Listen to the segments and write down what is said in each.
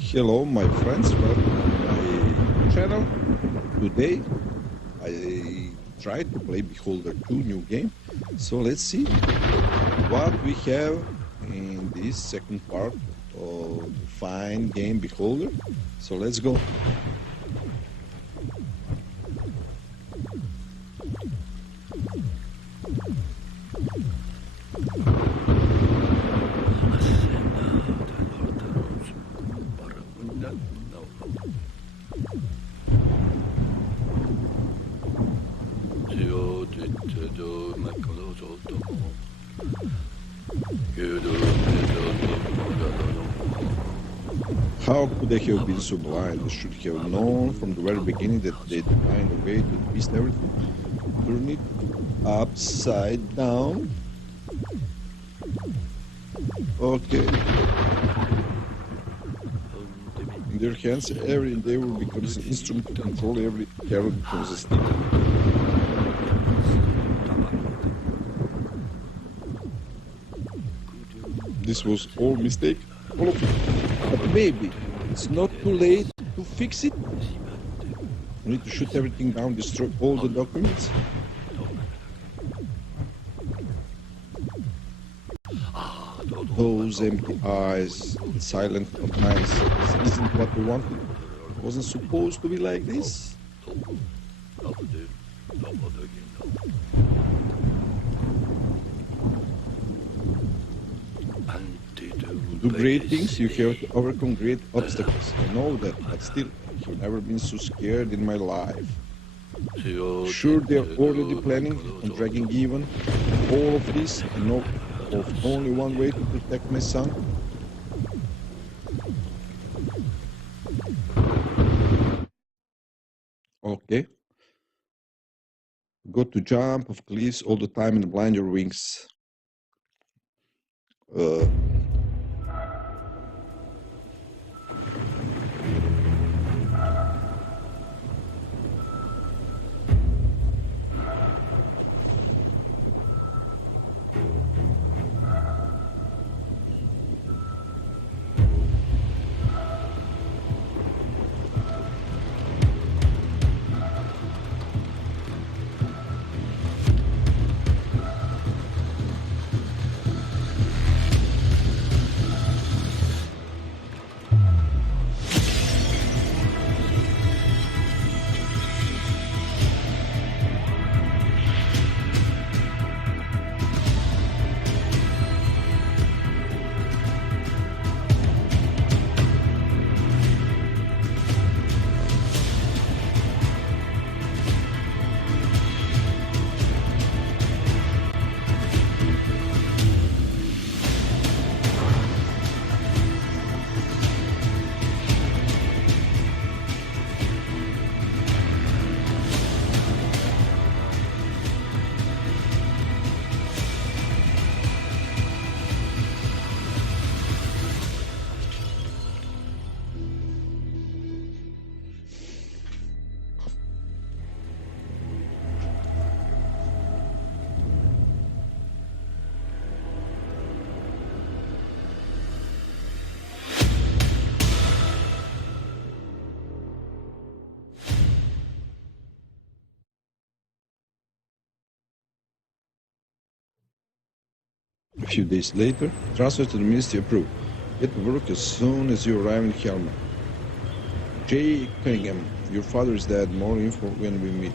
Hello, my friends. Welcome to my channel. Today, I tried to play Beholder 2 new game. So let's see what we have in this second part of the fine game Beholder. So let's go. How could they have been so blind? They should have known from the very beginning that they'd find a way to twist everything, turn it upside down. Okay. In their hands, every endeavor becomes an instrument to control every terror becomes a stick. This was all mistake, all of it. But maybe it's not too late to fix it. We need to shoot everything down, destroy all the documents. Those empty eyes, and silent nights. This isn't what we wanted. It wasn't supposed to be like this. To do great things, you have to overcome great obstacles. I know that, but still, I've never been so scared in my life. Sure, they're already planning on dragging even all of this. I know of only one way to protect my son. Okay. Got to jump off cliffs all the time and blind your wings. A few days later, transfer to the ministry approved. Get to work as soon as you arrive in Helmand. J. Cunningham, your father is dead. More info when we meet.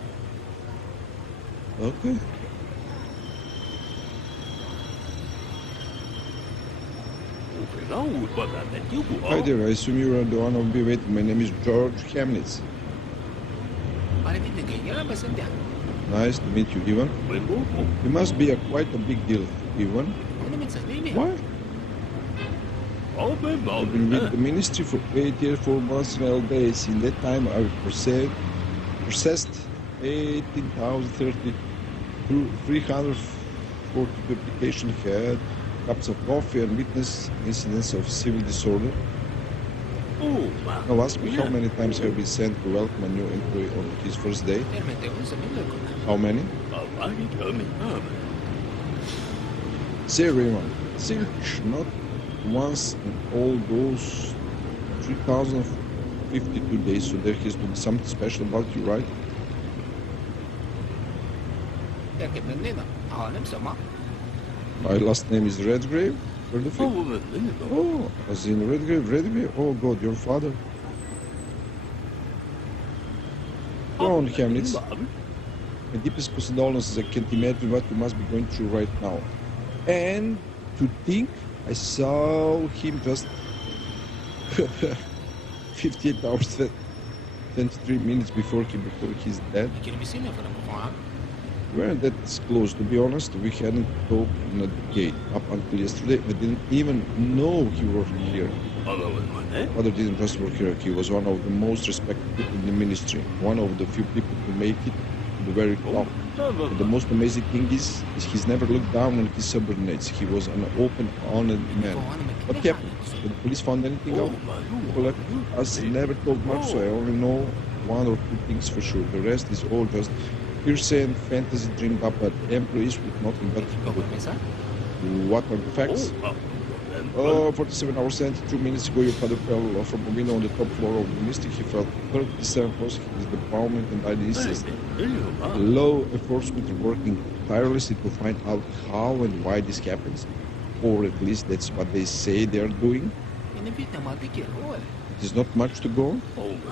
Okay. Hi there, I assume you are the one I'll be waiting. My name is George Hamnitz. Nice to meet you, Ivan. You must be quite a big deal, Ivan. Why? I've been with the ministry for 8 years, 4 months and 12 days. In that time, I've processed 18,030 through 340 applications, had cups of coffee and witnessed incidents of civil disorder. Now ask me how many times have been sent to welcome a new employee on his first day? How many? Say Raymond, selfish, not once in all those 3,052 days, so there has to be something special about you, right? My last name is Redgrave. Oh, as in Redgrave. Oh God, your father. Go on, Hamlet. My deepest condolences. I can't imagine what you must be going through right now. And to think, I saw him just 58 hours, 23 minutes before he's dead. We weren't that close, to be honest. We hadn't talked in a decade. Up until yesterday, I didn't even know he worked here. Father didn't just work here. He was one of the most respected people in the ministry. One of the few people to make it to the very top. But the most amazing thing is he's never looked down on his subordinates. He was an open, honest man. What happened? Did the police find anything out? People like us never told much, so I only know one or two things for sure. The rest is all just hearsay and fantasy dreamed up by employees with nothing but what are the facts? 47 hours and 2 minutes ago, your father fell from a window on the top floor of the ministry. He fell 37 floors. His department and ID system. Law enforcement are working tirelessly to find out how and why this happens, or at least that's what they say they are doing. It is not much to go on.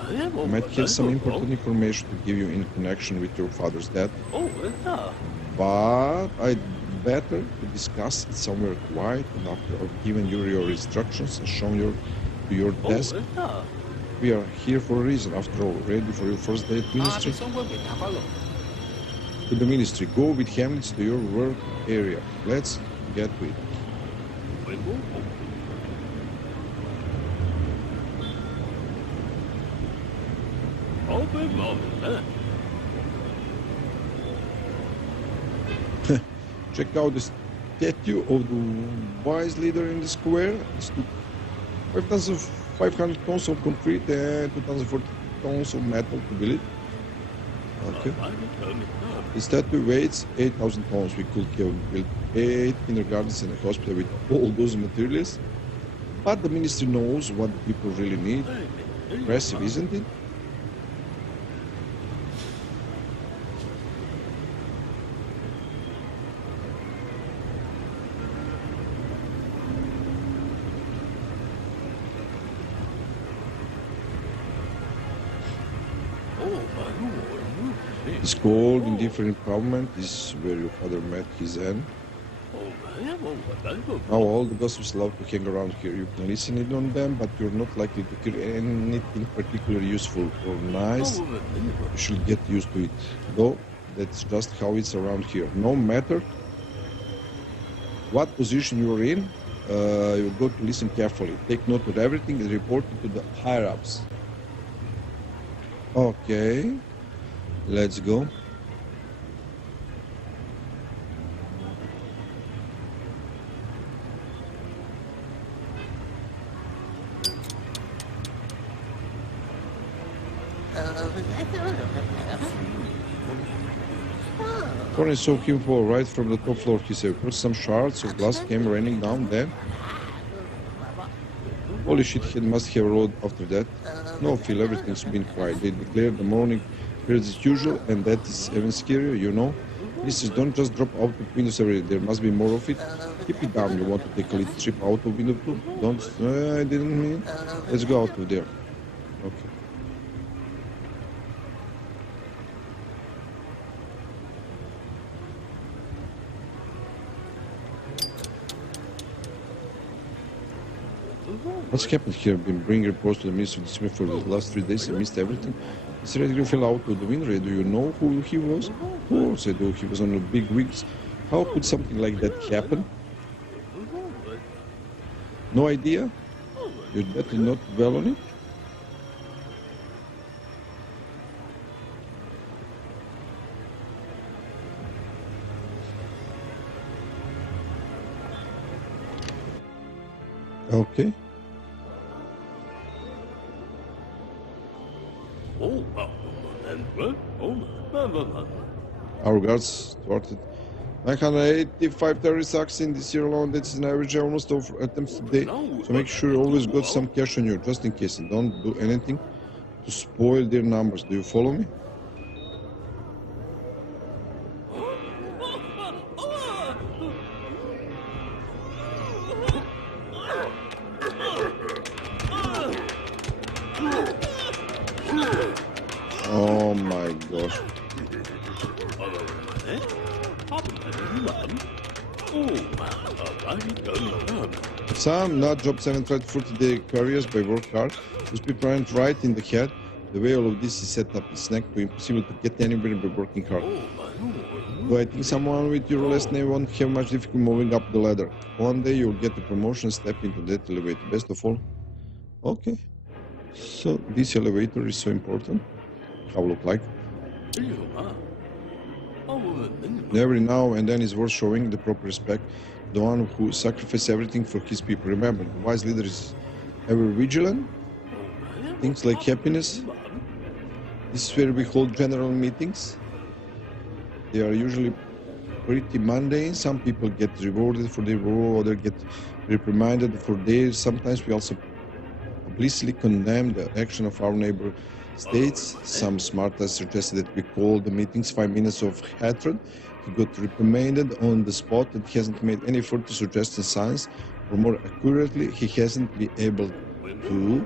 I might have some important information to give you in connection with your father's death, but I'd better to discuss it somewhere quiet and after I've given you your instructions and shown you to your desk. We are here for a reason, after all. Ready for your first day at ministry? To the ministry. Go with Hamlets to your work area. Let's get to it. Check out the statue of the wise leader in the square. It's 5,500 tons of concrete and 2,040 tons of metal to build it. Okay. The statue weighs 8,000 tons. We could have built 8 kindergartens and a hospital with all those materials. But the ministry knows what the people really need. Impressive, isn't it? It's called Indifferent Empowerment. This is where your father met his end. Now all the gossips love to hang around here. You can listen in on them, but you're not likely to hear anything particularly useful or nice. You should get used to it. Though, that's just how it's around here. No matter what position you're in, you've got to listen carefully. Take note of everything and report it to the higher-ups. Okay. Let's go. When I saw him fall right from the top floor, he said, "First some shards of glass came raining down, then holy shit, he must have rolled after that." No, Phil, everything's been quiet. They declared the morning as usual, and that is even scarier, you know. Ministers don't just drop out of windows every day. There must be more of it. Keep it down. You want to take a little trip out of window too? Don't. I didn't mean. Let's go out of there. Okay. What's happened here? I've been bringing reports to the Minister of Discipline for the last 3 days. I missed everything. Mr. Redgrave fell out of the window. Do you know who he was? Of course I do. He was on the big wigs. How could something like that happen? No idea? You'd better not dwell on it. Okay. Our guards thwarted 985 terrorist acts in this year alone. That's an average almost of attempts a day. So make sure you always got some cash on you, just in case. And don't do anything to spoil their numbers. Do you follow me? Oh my gosh. Some not jobs haven't tried to fruit their careers by work hard. Those people aren't right in the head. The way all of this is set up is next to impossible to get anywhere by working hard. But I think someone with your last name won't have much difficulty moving up the ladder. One day you'll get a promotion, step into that elevator. Best of all. Okay. So this elevator is so important. How it look like? Every now and then is worth showing the proper respect to the one who sacrificed everything for his people. Remember, the wise leader is ever vigilant. Things like happiness. This is where we hold general meetings. They are usually pretty mundane. Some people get rewarded for their work, others get reprimanded for theirs. Sometimes we also publicly condemn the action of our neighbor states. Some smartass suggested that we call the meetings 5 minutes of hatred. He got reprimanded on the spot and hasn't made any further suggestions since, or more accurately, he hasn't been able to.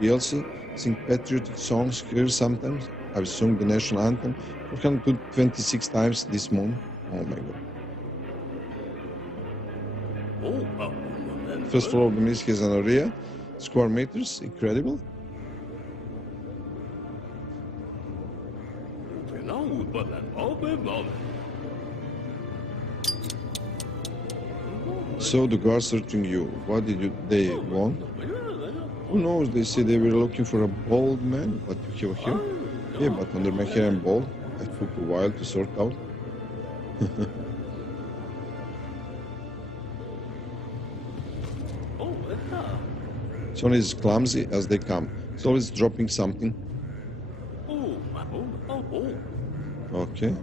We also sing patriotic songs here sometimes. I've sung the national anthem 426 times this month. Oh my god. First floor of the ministry has an area, square meters, incredible. So the guards searching you, what did they want? Who knows, they say they were looking for a bald man, but you have here? Yeah, but under my hair I'm bald. It took a while to sort out. It's only as clumsy as they come. It's always dropping something. Okay.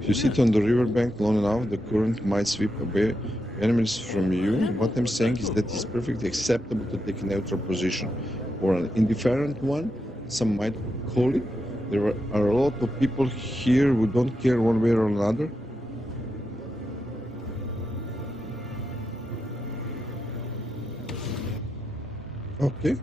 If you sit on the riverbank long enough, the current might sweep away enemies from you. What I'm saying is that it's perfectly acceptable to take a neutral position, or an indifferent one, some might call it. There are a lot of people here who don't care one way or another. Okay.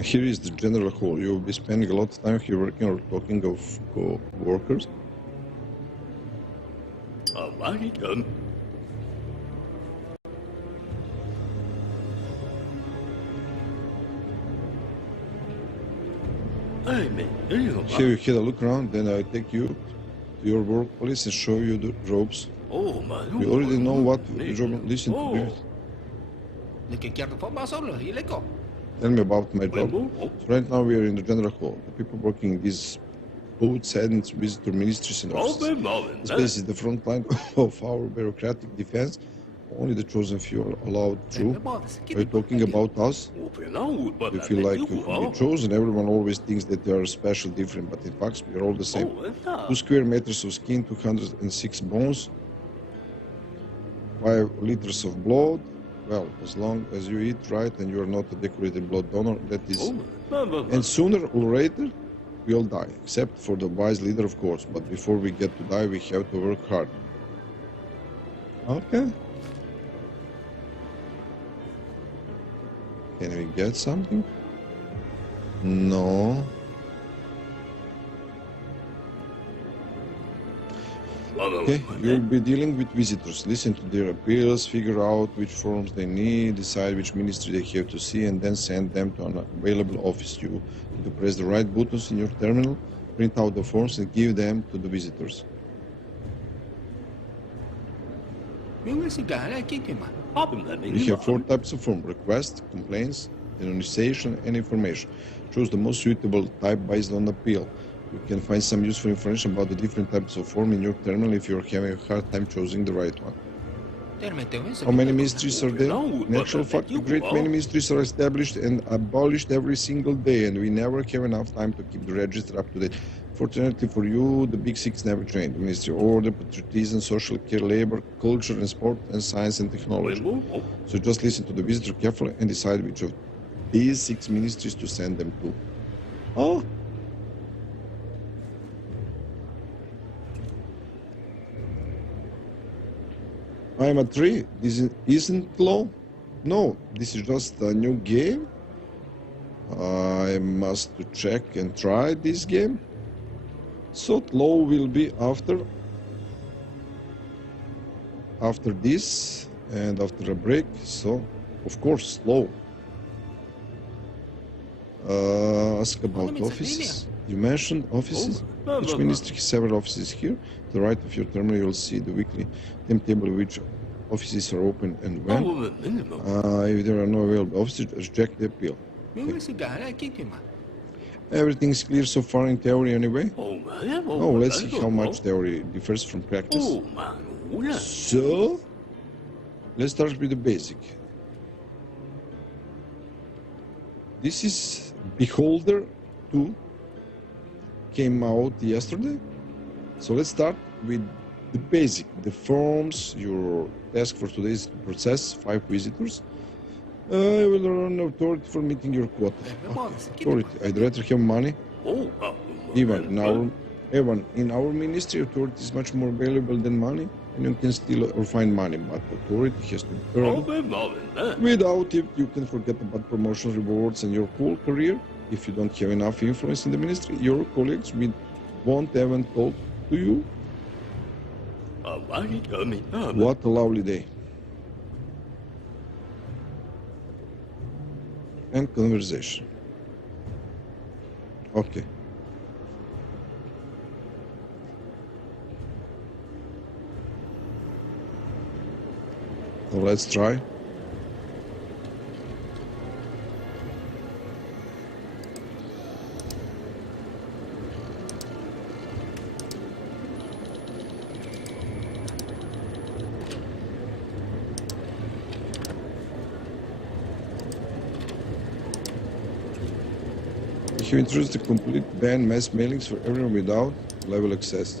Here is the general hall. You will be spending a lot of time here working or talking of co-workers. Here you had a look around, then I'll take you to your workplace and show you the robes. We already know what job. Listen to me. Tell me about my job. So right now we are in the general hall. The people working in these booths head visitor ministries and offices. This place is the front line of our bureaucratic defense. Only the chosen few are allowed through. Are you talking about us? You feel like you can be chosen. Everyone always thinks that they are special, different, but in fact we are all the same. 2 square meters of skin, 206 bones, 5 liters of blood. Well, as long as you eat right and you are not a decorated blood donor, that is. And sooner or later, we all die, except for the wise leader, of course. But before we get to die, we have to work hard. Okay. Can we get something? No. Okay, you'll be dealing with visitors. Listen to their appeals, figure out which forms they need, decide which ministry they have to see, and then send them to an available office. You need to press the right buttons in your terminal, print out the forms, and give them to the visitors. We have four types of form: request, complaints, denunciation, and information. Choose the most suitable type based on appeal. You can find some useful information about the different types of form in your terminal if you're having a hard time choosing the right one. How many ministries are there? In actual fact, a great many ministries are established and abolished every single day, and we never have enough time to keep the register up to date. Fortunately for you, the big six never change: Ministry of Order, Patriotism, Social Care, Labor, Culture and Sport, and Science and Technology. So just listen to the visitor carefully and decide which of these six ministries to send them to. Oh! I'm a 3. This isn't law? No, this is just a new game. I must check and try this game. So law will be after this and after a break. So of course law. Ask about offices. You mentioned offices. Each ministry has several offices here. To the right of your terminal, you'll see the weekly timetable which offices are open and when. If there are no available offices, reject the appeal. Okay. Everything's clear so far in theory anyway. Oh, let's see how much theory differs from practice. So, let's start with the basic. This is Beholder 2. Came out yesterday. So let's start with the basic. The forms. Your task for today is to process 5 visitors. I will earn authority for meeting your quota. Authority. I'd rather have money. Even in our ministry, authority is much more valuable than money, and you can steal or find money, but authority has to be earned. Without it, you can forget about promotion rewards and your whole career. If you don't have enough influence in the ministry, your colleagues won't even talk to you. What a lovely day. And conversation. Okay. So let's try. You introduced a complete ban mass mailings for everyone without level access.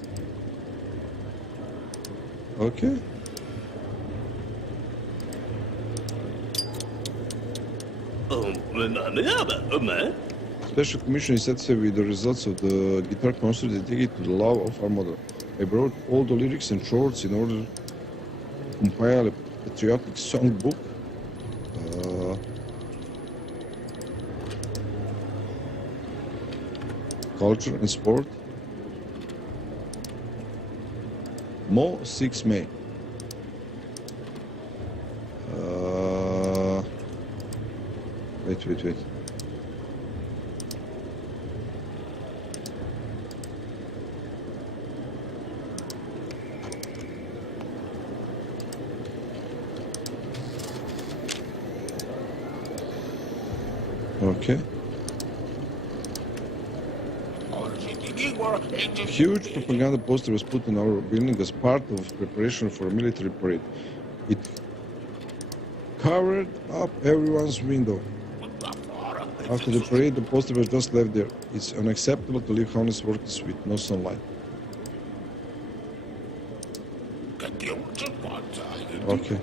Okay. Special Commission is satisfied with the results of the guitar concert dedicated to the love of our mother. I brought all the lyrics and shorts in order to compile a patriotic songbook. Culture and Sport. Mo 6 May. Wait. Okay. A huge propaganda poster was put in our building as part of preparation for a military parade. It covered up everyone's window. After the parade, the poster was just left there. It's unacceptable to leave honest workers with no sunlight. Okay.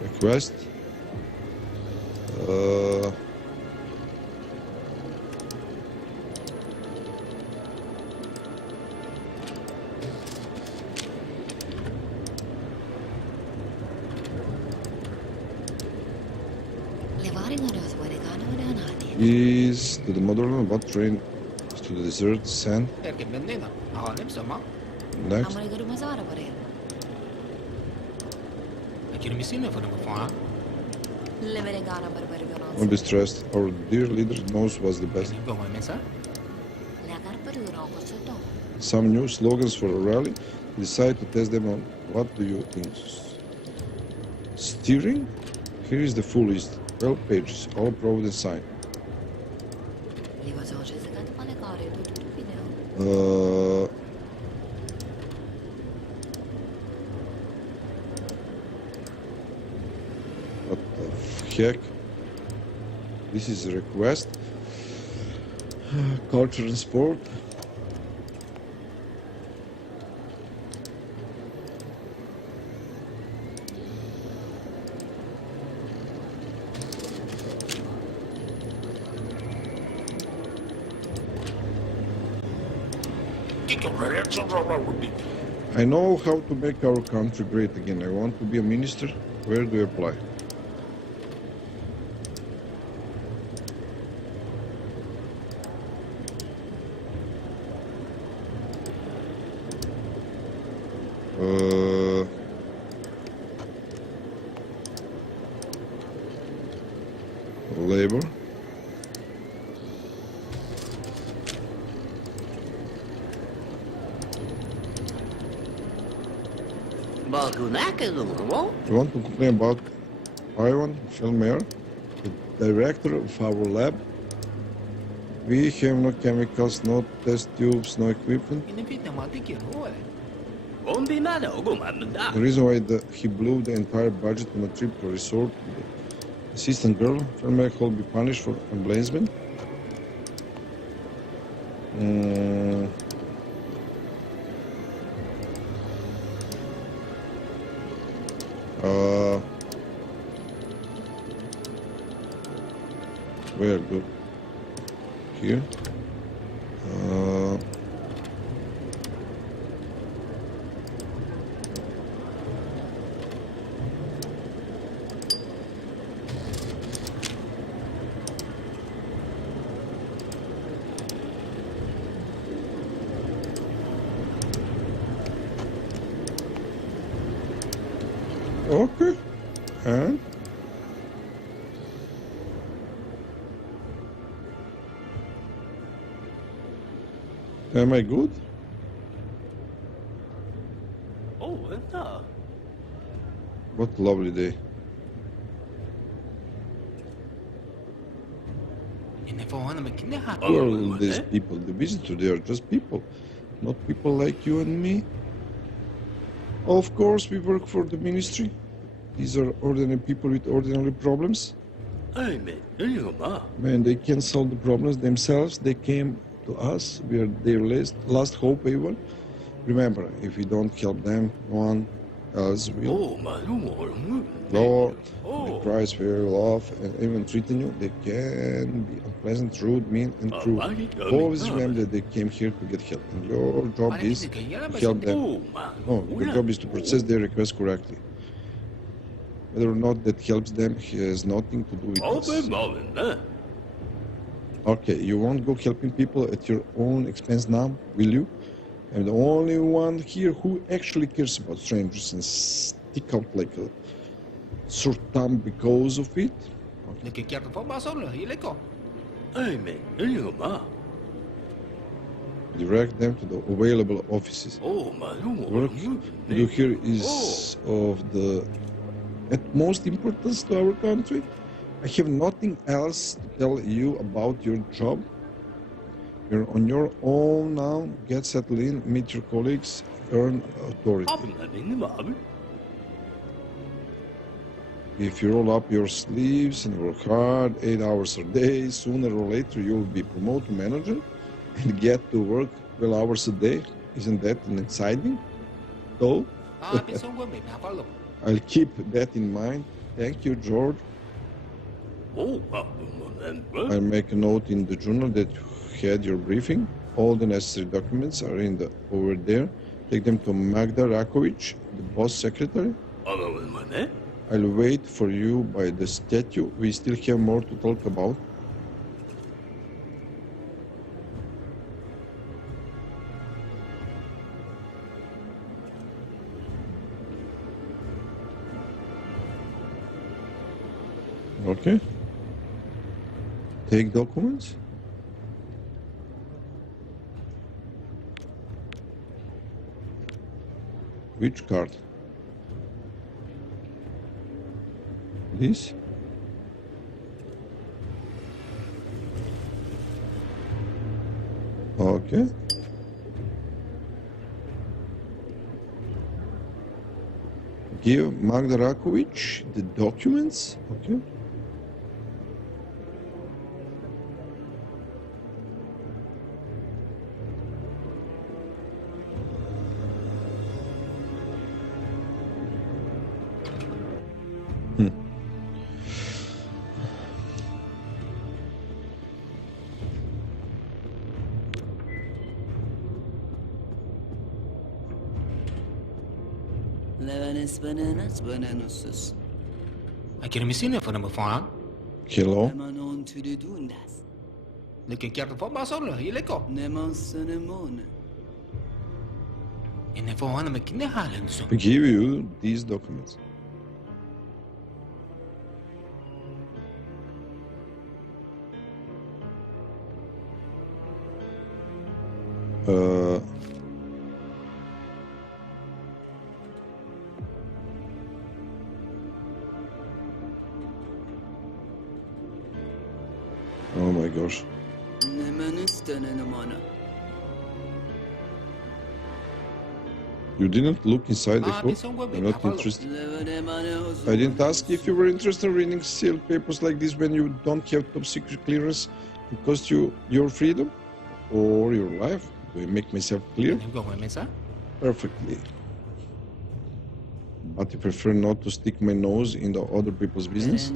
Request. Is to the modern what train to the desert sand? Next. Don't be stressed. Our dear leader knows what's the best. some new slogans for a rally. We decided to test them on. What do you think? Steering? Here is the full list. 12 pages, all approved and signed. What the heck? This is a request. Culture and sport. I know how to make our country great again. I want to be a minister. Where do I apply? Labor. You want to complain about Ivan Shelmer, the director of our lab? We have no chemicals, no test tubes, no equipment. The reason why he blew the entire budget on a trip to a resort with the assistant girl, Shelmer will be punished for embezzlement. Where go? Here. Okay. And am I good? Oh, no. What a lovely day. Who are all these people? The visitors, they are just people. Not people like you and me. Of course, we work for the ministry. These are ordinary people with ordinary problems. Man, they can't solve the problems themselves. They came to us. We are their last hope, even. Remember, if we don't help them, no one else will. Lord, the cries for your love and even treating you, they can be unpleasant, rude, mean, and cruel. Always remember that they came here to get help, and your job is to help them. No, your job is to process their request correctly. Whether or not that helps them has nothing to do with us. Okay, you won't go helping people at your own expense now, will you? I'm the only one here who actually cares about strangers and stick out like a sore thumb because of it. Okay. Direct them to the available offices. Work you do here is of the utmost importance to our country. I have nothing else to tell you about your job. You're on your own now. Get settled in, meet your colleagues, earn authority. If you roll up your sleeves and work hard, 8 hours a day, sooner or later you'll be promoted to manager and get to work 12 hours a day. Isn't that exciting? So, I'll keep that in mind. Thank you, George. I'll make a note in the journal that you had your briefing. All the necessary documents are over there. Take them to Magda Rakovic, the boss secretary. I'll wait for you by the statue. We still have more to talk about. Okay. Take documents. Which card? This? Okay. Give Magda Rakovic the documents. Okay. Akhirnya mesin apa nama phone? Hello. Lekin kaya apa bahasa lah, ia lekor. Ini phone nama kini halen tu. I give you these documents. Oh my gosh. You didn't look inside the book? I'm not interested. I didn't ask if you were interested in reading sealed papers like this when you don't have top secret clearance. It costs you your freedom or your life. Do I make myself clear? Perfectly. But you prefer not to stick my nose into other people's business?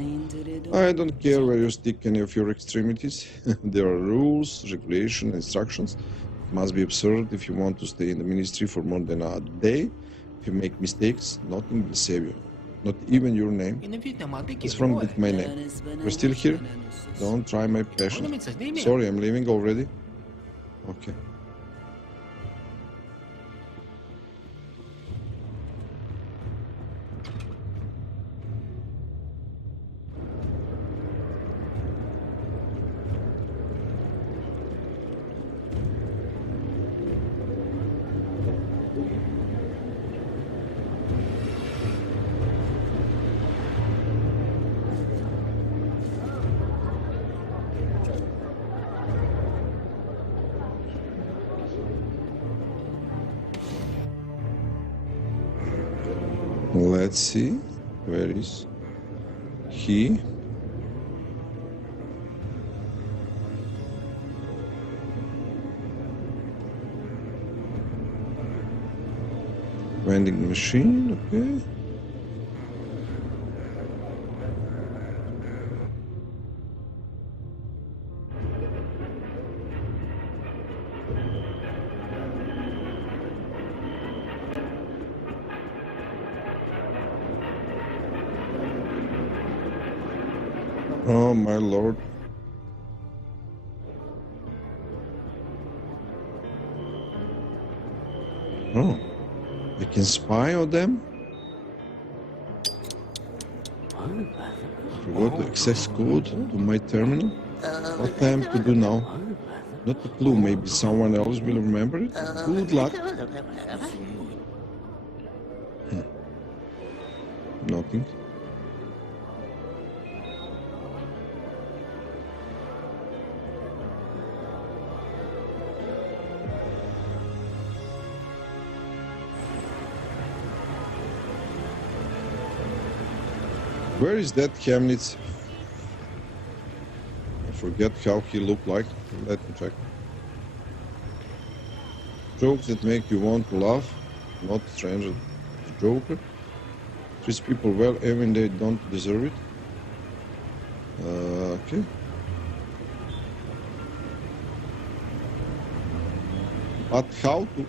I don't care where you stick any of your extremities. There are rules, regulations, instructions. It must be absurd if you want to stay in the ministry for more than a day. If you make mistakes, nothing will save you. Not even your name. What's wrong with my name? You're still here? Don't try my passion. Sorry, I'm leaving already. Okay. Let's see, where is he? Vending machine, okay. Oh my lord. Oh, I can spy on them? Forgot the access code to my terminal? What I am to do now? Not a clue, maybe someone else will remember it? Good luck. Nothing. Where is that Chemnitz? I forget how he looked like. Let me check. Jokes that make you want to laugh, not stranger to Joker. Treats people well even they don't deserve it. Okay. But how to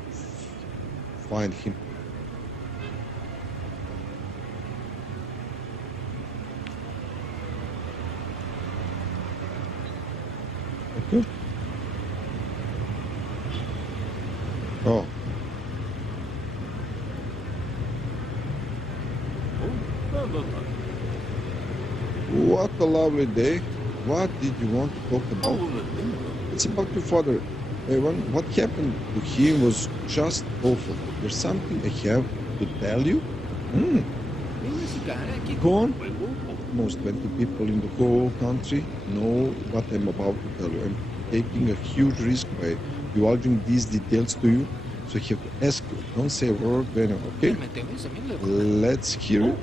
find him? Okay. Oh. What a lovely day. What did you want to talk about? It's about your father. Evan, what happened to him was just awful. There's something I have to tell you? Hmm. Gone. Most 20 people in the whole country know what I'm about to tell you. I'm taking a huge risk by divulging these details to you, so I have to ask you, don't say a word to anyone, okay? Let's hear it.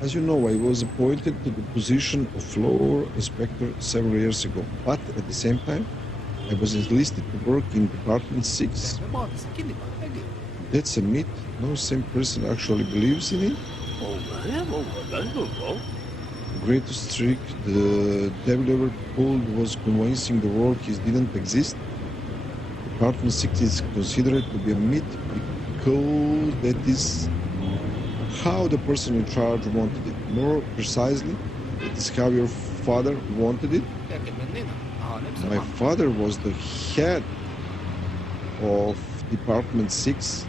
As you know, I was appointed to the position of floor inspector several years ago, but at the same time, I was enlisted to work in Department 6. That's a myth. No same person actually believes in it. The greatest trick the devil ever pulled was convincing the world he didn't exist. Department 6 is considered to be a myth because that is how the person in charge wanted it. More precisely, that is how your father wanted it. My father was the head of Department 6.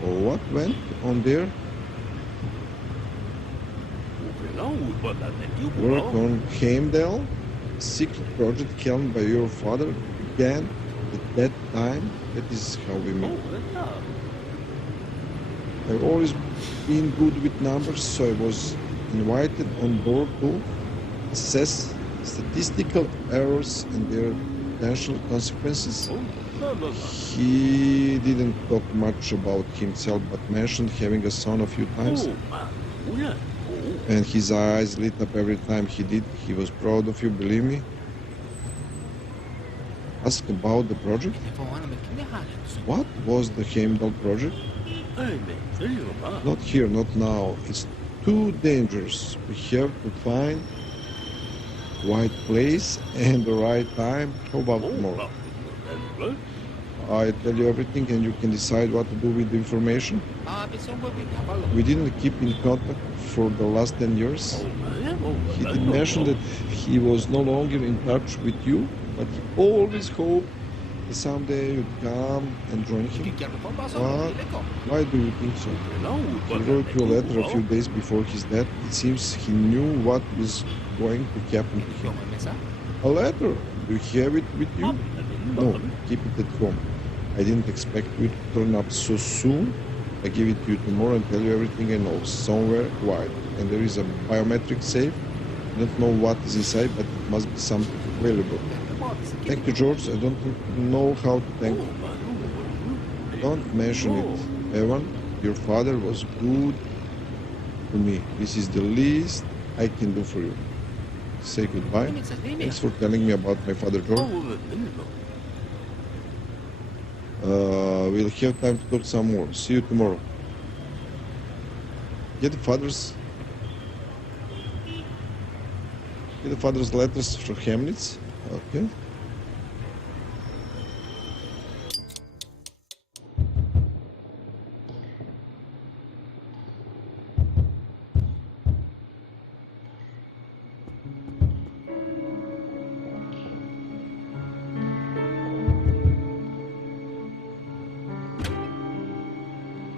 What went on there? Work on Heimdall, a secret project helmed by your father, began at that time. That is how we met. I've always been good with numbers, so I was invited on board to assess statistical errors and their potential consequences. He didn't talk much about himself, but mentioned having a son a few times. And his eyes lit up every time he did. He was proud of you, believe me. Ask about the project. What was the Heimdall project? Not here, not now. It's too dangerous. We have to find right place and the right time. How about tomorrow? I tell you everything and you can decide what to do with the information. We didn't keep in contact for the last 10 years. He did mention that he was no longer in touch with you, but he always hoped that someday you'd come and join him. But why do you think so? He wrote you a letter a few days before his death. It seems he knew what was going to happen to him. A letter? Do you have it with you? No, keep it at home. I didn't expect you to turn up so soon. I give it to you tomorrow and tell you everything I know, somewhere quiet. And there is a biometric safe. I don't know what is inside, but it must be something valuable. Thank you, George. I don't know how to thank you. Don't mention it, Evan. Your father was good to me. This is the least I can do for you. Say goodbye. Thanks for telling me about my father, George. We'll have time to talk some more. See you tomorrow. Get the father's letters from Hamlets. Okay.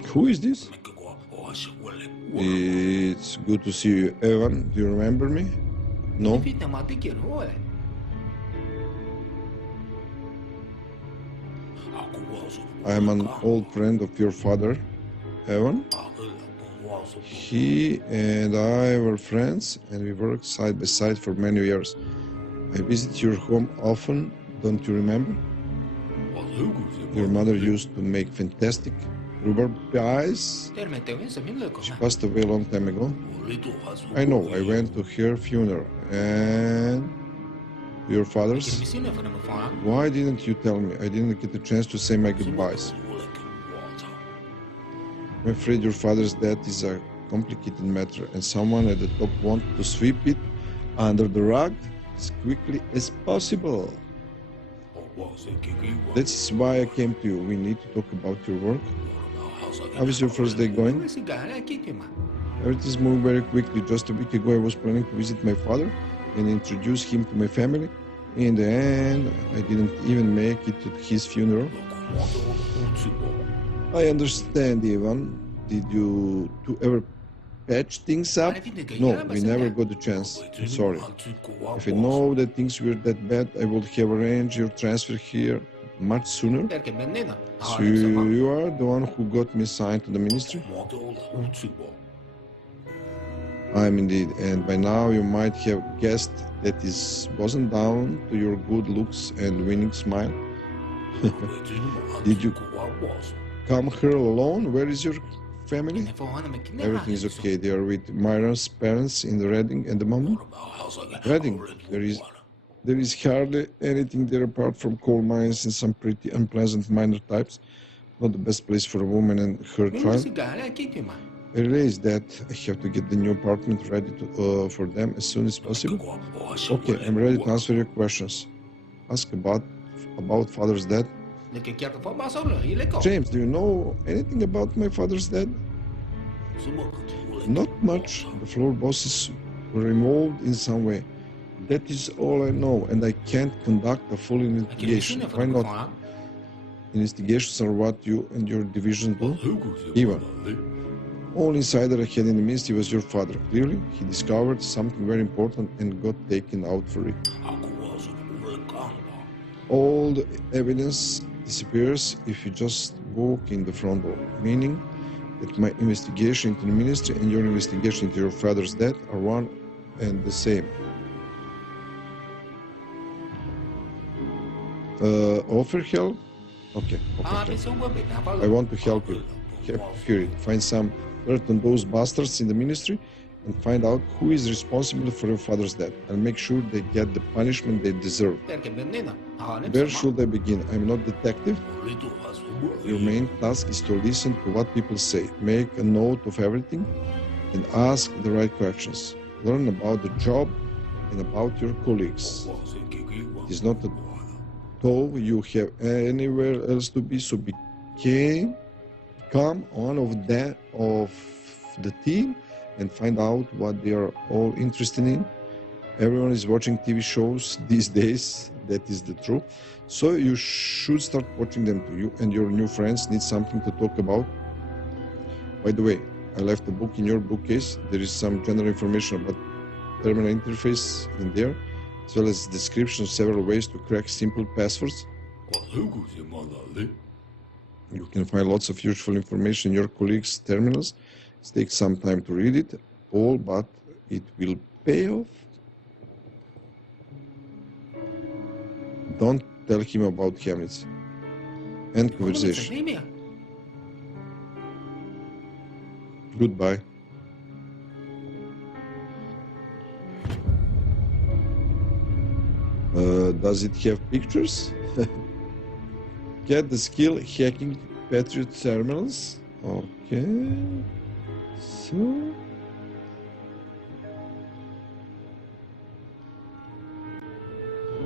Who is this? It's good to see you, Evan. Do you remember me? No? I am an old friend of your father, Evan. He and I were friends, and we worked side by side for many years. I visit your home often, don't you remember? Your mother used to make fantastic rhubarb pies. She passed away a long time ago. I know, I went to her funeral. And your father's? Why didn't you tell me? I didn't get a chance to say my goodbyes. I'm afraid your father's death is a complicated matter, and someone at the top wanted to sweep it under the rug as quickly as possible. That's why I came to you. We need to talk about your work. How is your first day going? Everything's moving very quickly. Just a week ago, I was planning to visit my father and introduce him to my family. In the end, I didn't even make it to his funeral. I understand, Ivan. Did you two ever patch things up? No, we never got the chance. I'm sorry. If I know that things were that bad, I would have arranged your transfer here. much sooner. Perché Bennino So you are the one who got me assigned to the ministry? I'm indeed, and by now you might have guessed that this wasn't down to your good looks and winning smile. Did you come here alone? Where is your family? Everything is okay. They are with Myron's parents in the Reading at the moment. Reading, there is hardly anything there apart from coal mines and some pretty unpleasant miner types. Not the best place for a woman and her child. I realize that I have to get the new apartment ready for them as soon as possible. Okay, I'm ready to answer your questions. Ask about father's death. James, do you know anything about my father's death? Not much. The floor bosses were involved in some way. That is all I know, and I can't conduct a full investigation. Why not? Investigations are what you and your division do. Ivan, only insider I had in the ministry was your father. Clearly, he discovered something very important and got taken out for it. All the evidence disappears if you just walk in the front door, meaning that my investigation into the ministry and your investigation into your father's death are one and the same. Offer help? Okay, offer help. I want to help you. Find some dirt on those bastards in the ministry and find out who is responsible for your father's death and make sure they get the punishment they deserve. Where should I begin? I'm not detective. Your main task is to listen to what people say, make a note of everything, and ask the right questions. Learn about the job and about your colleagues. It is not at all you have anywhere else to be, so become one of the team and find out what they are all interested in. Everyone is watching TV shows these days, that is the truth. So you should start watching them too. You and your new friends need something to talk about. By the way, I left a book in your bookcase. There is some general information about terminal interface in there, as well as a description of several ways to crack simple passwords. You can find lots of useful information in your colleagues' terminals. It takes some time to read it all, but it will pay off. Don't tell him about Hamlets. End conversation. Goodbye. Does it have pictures? Get the skill hacking Patriot terminals. Okay. So.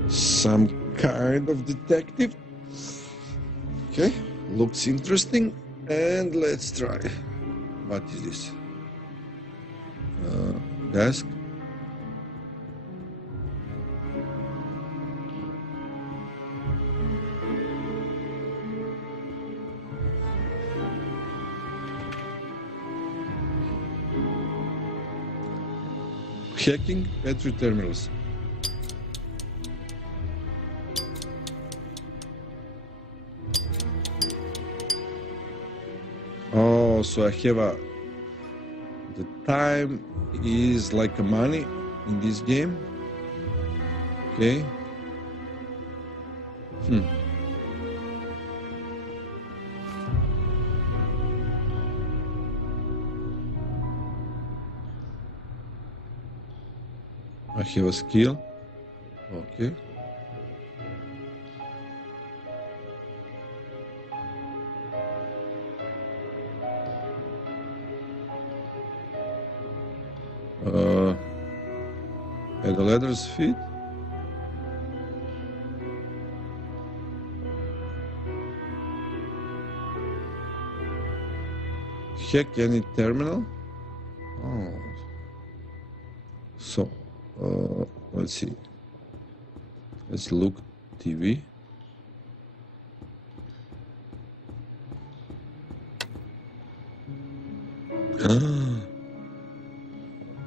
Some kind of detective. Okay, looks interesting. And let's try. What is this? Desk. Hacking Patriot terminals. Oh, so I have the time is like a money in this game. Okay. I have a skill. Okay. At the ladder's feet. Hack any terminal. Oh. So, let's see. Let's look TV.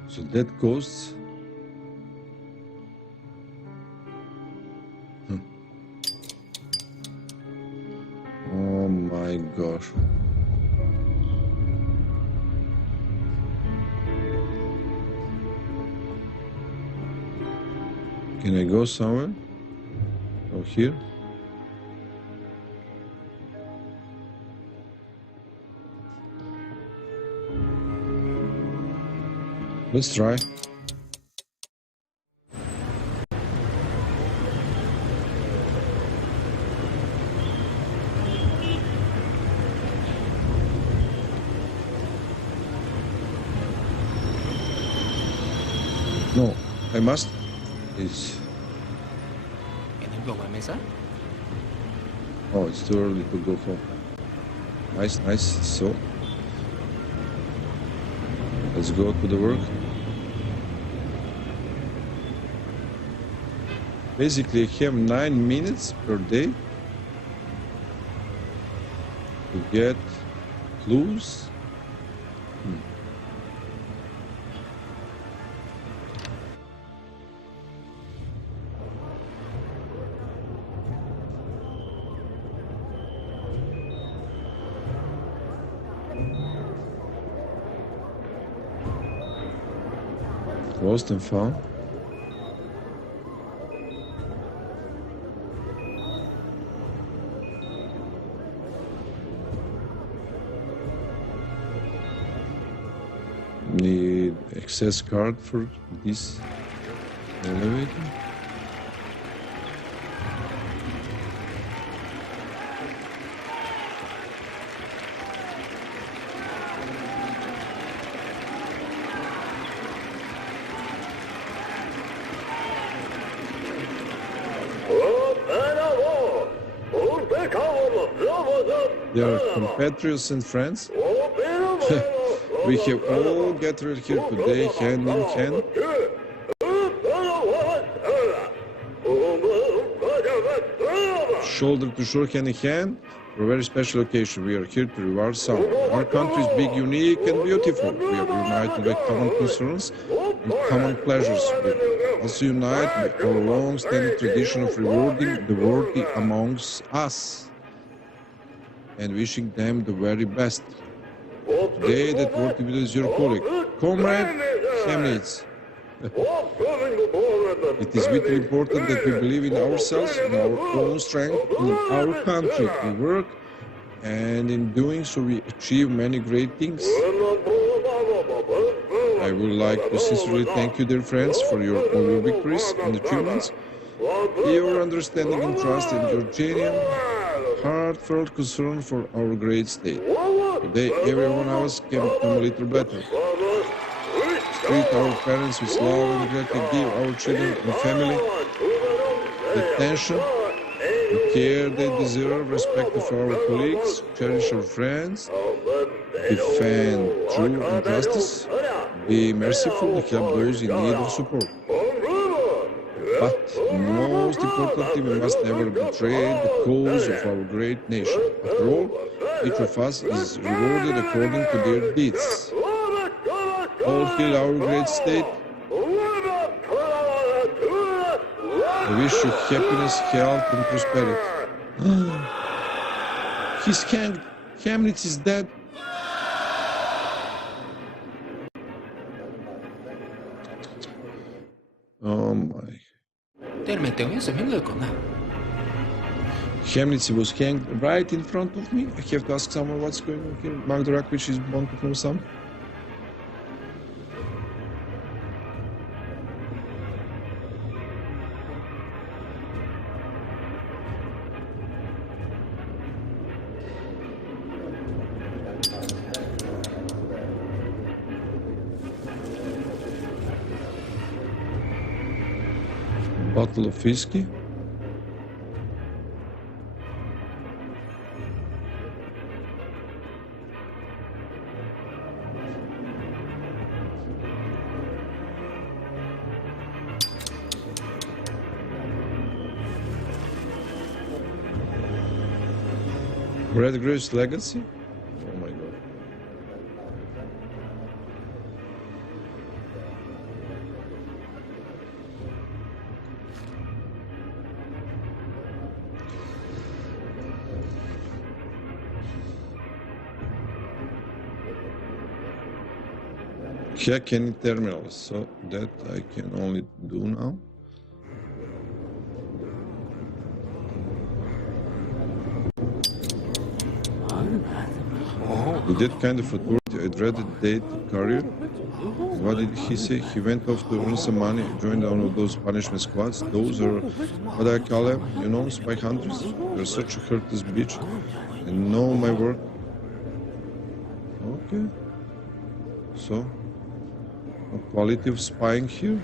So that costs. gosh. Can I go somewhere? Oh, here? Let's try. No, I must. It's... ¿En el mesa? Oh, it's too early to go home. Nice, nice. So, let's go to the work. Basically, I have 9 minutes per day to get clues. Lost and found. Need access card for this elevator. They are compatriots and friends. We have all gathered here today, hand in hand. Shoulder to shoulder, hand in hand, for a very special occasion. We are here to reward someone. Our country is big, unique, and beautiful. We are united by common concerns and common pleasures. We also unite by our long-standing tradition of rewarding the worthy amongst us and wishing them the very best. Today, that worthy is your colleague, Comrade Chemnitz. It is vitally important that we believe in ourselves, in our own strength, in our country. We work, and in doing so, we achieve many great things. I would like to sincerely thank you, dear friends, for your all your victories and achievements, your understanding and trust, and your genuine, heartfelt concern for our great state. Today, every one of us can become a little better. Treat our parents with love and regret, and give our children and family the attention, the care they deserve, respect of our colleagues, cherish our friends, defend truth and justice, be merciful, and help those in need of support. But most importantly, we must never betray the cause of our great nation. After all, each of us is rewarded according to their deeds. All hail our great state. I wish you happiness, health, and prosperity. He's hanged. Chemnitz is dead. Oh my. Chemnitz was hanged right in front of me. I have to ask someone what's going on here. Mark Durakovic is want to know some. Bottle of whiskey. Redgrave's legacy? Oh my god. Hack any terminals, so that I can only do now. With that kind of authority, I dreaded date career. What did he say? He went off to earn some money, joined one of those punishment squads. Those are what I call them, you know, spy hunters. They're such a heartless bitch. And know my work. Okay. So, what quality of spying here?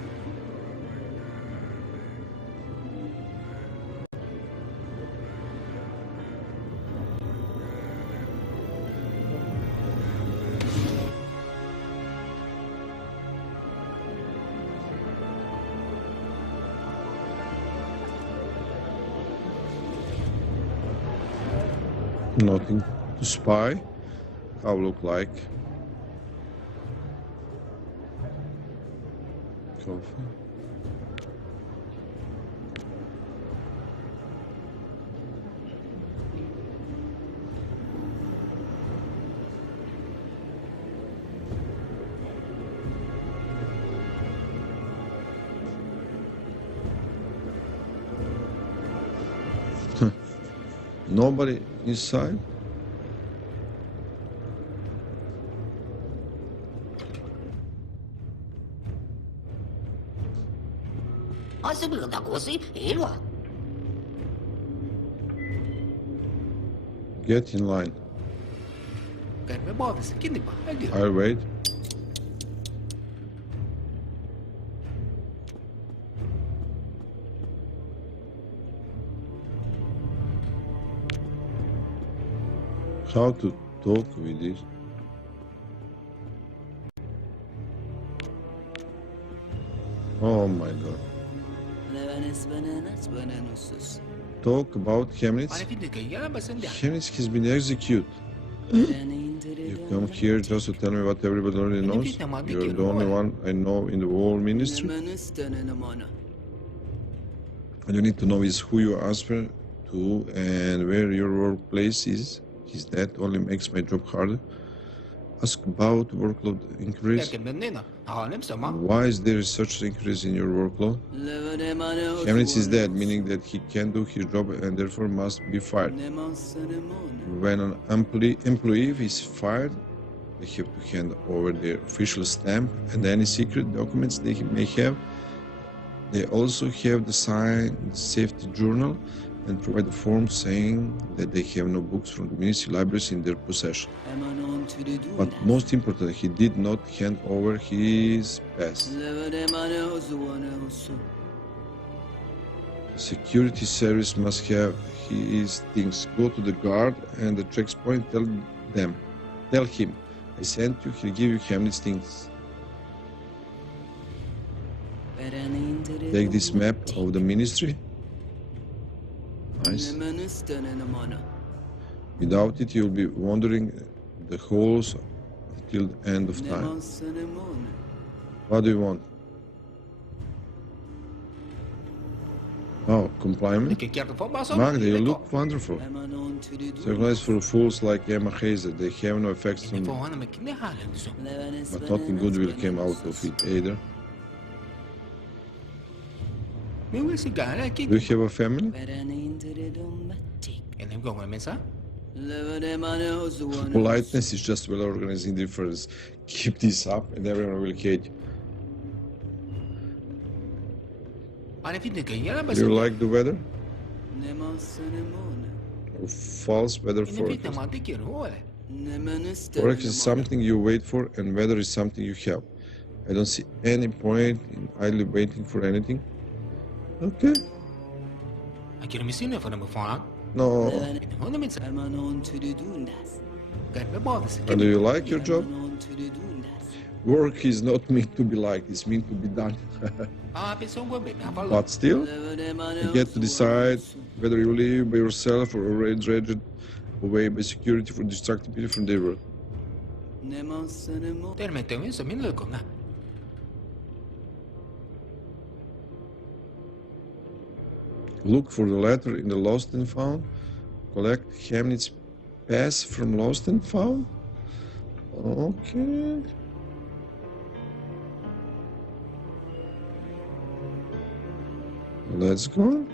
Nothing to spy. How look like? Coffee. Nobody inside? Get in line. I'll wait. How to talk with this? Oh my god. Talk about Chemnitz? Chemnitz has been executed. You come here just to tell me what everybody already knows? You're the only one I know in the whole ministry. All you need to know is who you answer to and where your workplace is. His death only makes my job harder. Ask about workload increase. Why is there such increase in your workload? Chemnitz is dead, meaning that he can't do his job and therefore must be fired. When an employee is fired, they have to hand over their official stamp and any secret documents they may have. They also have to sign the safety journal and provide a form saying that they have no books from the ministry libraries in their possession. But most importantly, he did not hand over his pass. The security service must have his things. Go to the guard and the checkpoint, tell him, I sent you, he'll give you Chemnitz things. Take this map of the ministry. Nice. Without it, you'll be wandering the halls till the end of time. What do you want? Oh, compliment? Magda, you look wonderful. Sacrifice for fools like Emma Hazer. They have no effects on me. But nothing good will come out of it either. Do you have a family? Politeness is just well-organized indifference. Keep this up and everyone will hate you. Do you like the weather? Or false weather forecast? Forecast is something you wait for and weather is something you have. I don't see any point in idly waiting for anything. Okay. No. And do you like your job? Work is not meant to be liked, it's meant to be done. But still, you get to decide whether you live by yourself or already dredged away by security for distracting people from their work. Look for the letter in the lost and found. Collect Chemnitz pass from lost and found. Okay. Let's go.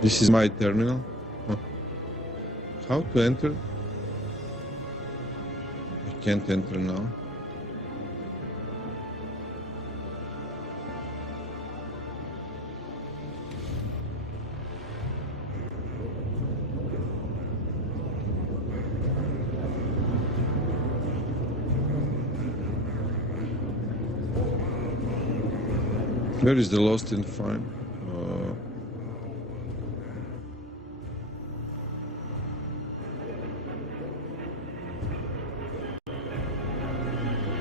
This is my terminal. Huh. How to enter? I can't enter now. Where is the lost and find?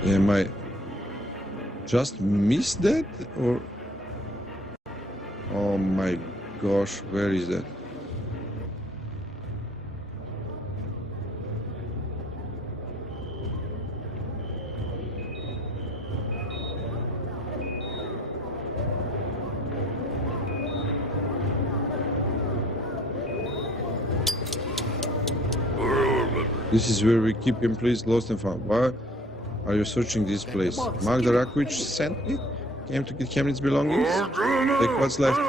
Am I just missed that, or oh my gosh, where is that? This is where we keep him, please, lost and found. Why are you searching this place? Mark the rock which sent me? Came to get Cameron's belongings? Take what's left.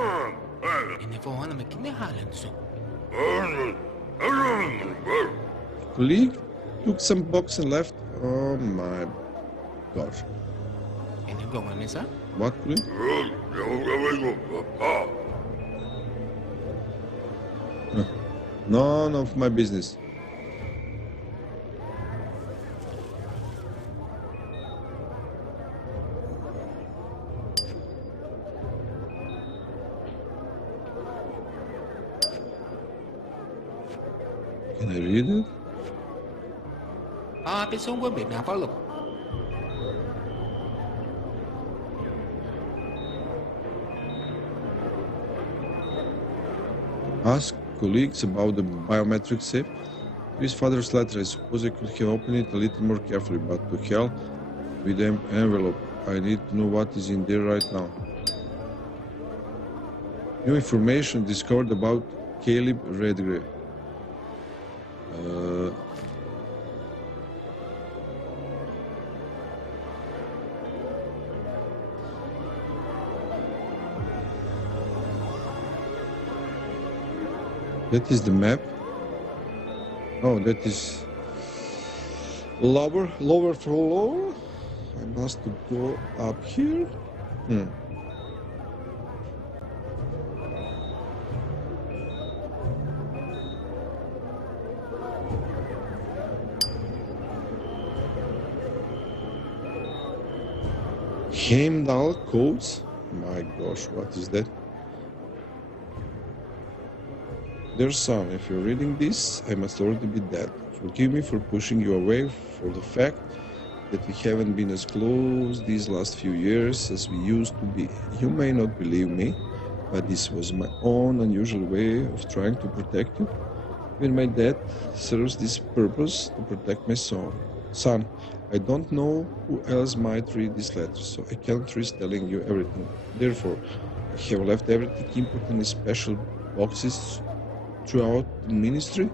Colleague took some box and left. Oh my gosh. What, colleague? None of my business. Can I read it? Tiếng súng của Việt Nam pháp luật. Ask colleagues about the biometric safe. This father's letter, I suppose I could have opened it a little more carefully, but to hell with the envelope. I need to know what is in there right now. New information discovered about Caleb Redgrave. That is the map. Oh, that is lower floor. I must go up here. Heimdall codes. My gosh, what is that? Dear son, if you're reading this, I must already be dead. Forgive me for pushing you away, for the fact that we haven't been as close these last few years as we used to be. You may not believe me, but this was my own unusual way of trying to protect you. Even my death serves this purpose, to protect my son. Son, I don't know who else might read this letter, so I can't risk telling you everything. Therefore, I have left everything important in special boxes throughout the ministry,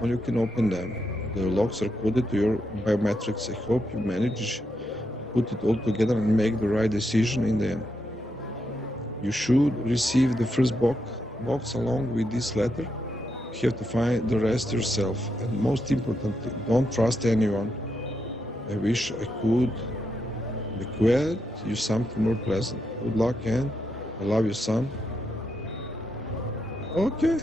and you can open them. The locks are coded to your biometrics. I hope you manage to put it all together and make the right decision in the end. You should receive the first box along with this letter. You have to find the rest yourself, and most importantly, don't trust anyone. I wish I could bequeath you something more pleasant. Good luck, and I love you, son. Okay.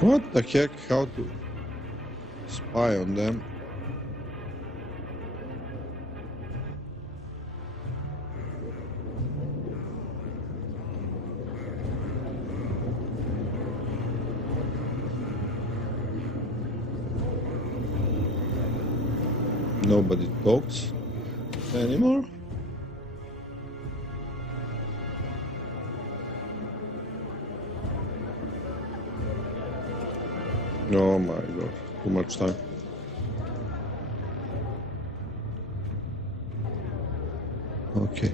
What the heck? How to spy on them? Nobody talks anymore. Oh my god, too much time. Okay.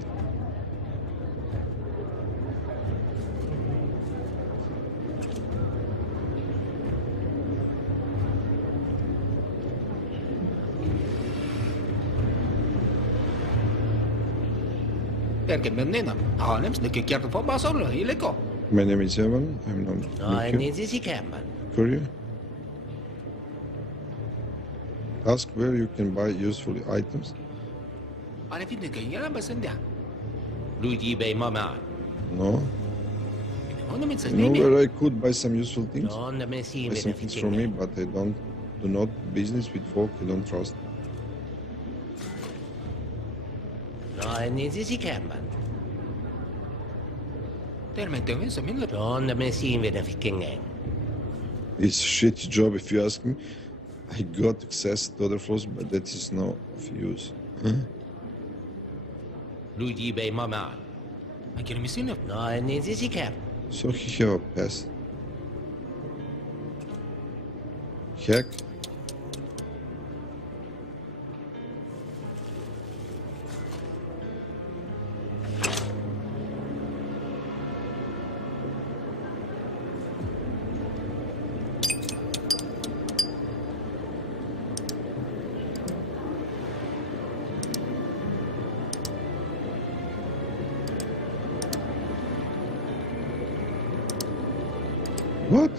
Perché mennena, Harlems de keert voor Basel, illiko. My name is Evan. I'm not Nej, Nicky. det är kammaren. Courier. Ask where you can buy useful items. Ana finne kan jala basenda. Luigi bei mamma. No. Ona mit I know sasnini. where I could buy some useful things. Ja, när man ser Buy med some den things for me, but I do not business with folk I don't trust. Nej, det är kammaren. Termente visa minne. Ja, när man ser med den fick ingen. It's a shitty job if you ask me. I got access to other floors, but that is no of use. Huh? Luigi bei mamma. Akir misine. Nej, det är kammaren. So he have a pass. Heck. What?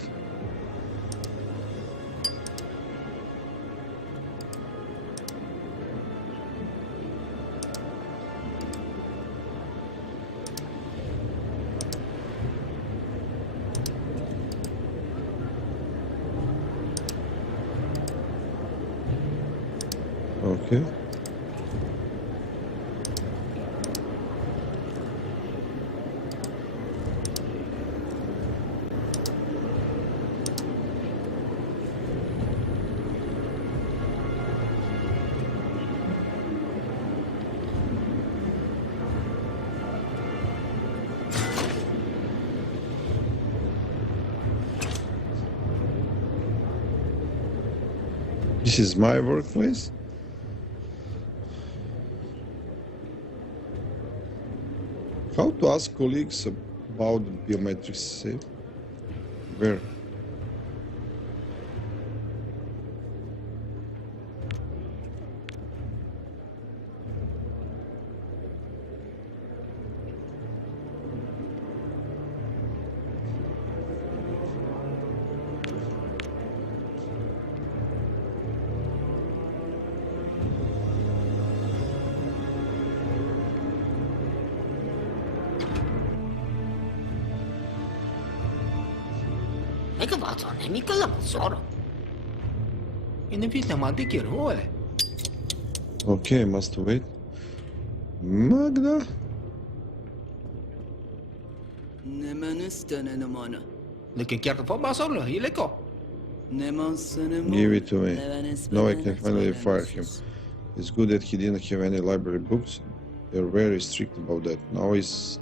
Okay. This is my workplace. How to ask colleagues about the biometrics safe? Where? Eka vatsa ne mikala soro. Ine finne man dikir hole. Okay, must wait. Magda? De keert voor Basel, illiko. Give it to me. Now I can finally fire him. It's good that he didn't have any library books. They're very strict about that. Now his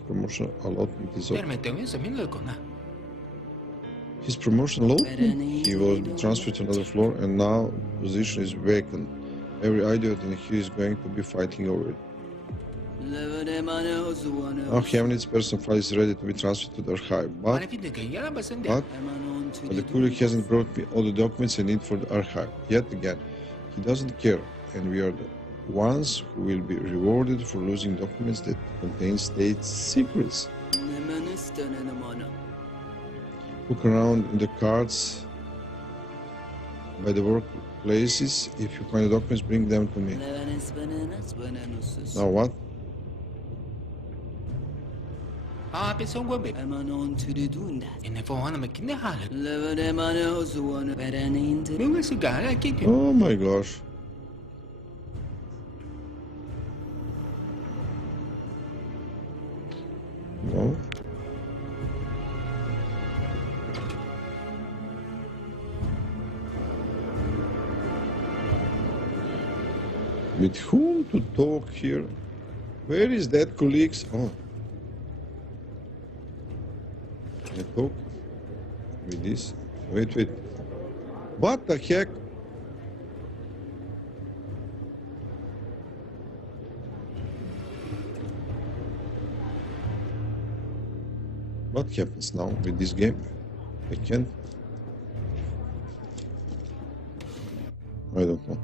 promotion allotment is open. Termente visa minne kona. His promotion allotment? He was transferred to another floor and now position is vacant. Every idiot in here is going to be fighting over it. Now Hamlet's person file is ready to be transferred to the archive. Ana finne kan jala basenda. But the courier hasn't brought me all the documents I need for the archive. Yet again, he doesn't care, and we are the ones who will be rewarded for losing documents that contain state secrets. Look around in the cards by the workplaces. If you find the documents, bring them to me. Now what? Pessoal, gobe. Emanon to the dunda. Ne får han med kinne halle. Lever dem an house one better into. Nu vill cigarra kick. Oh my gosh. No. With whom to talk here? Where is that colleagues? Oh. Can I talk with this? Wait. What the heck? What happens now with this game? I can't. I don't know.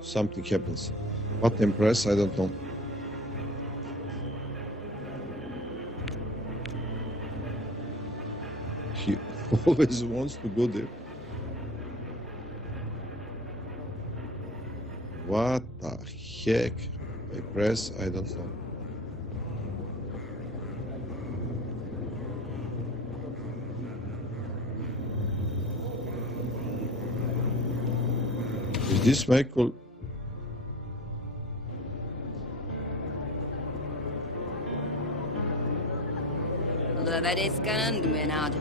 Something happens. What impress? I don't know. He always wants to go there. What the heck? I press, I don't know. Is this Michael? Leveriskan duenad.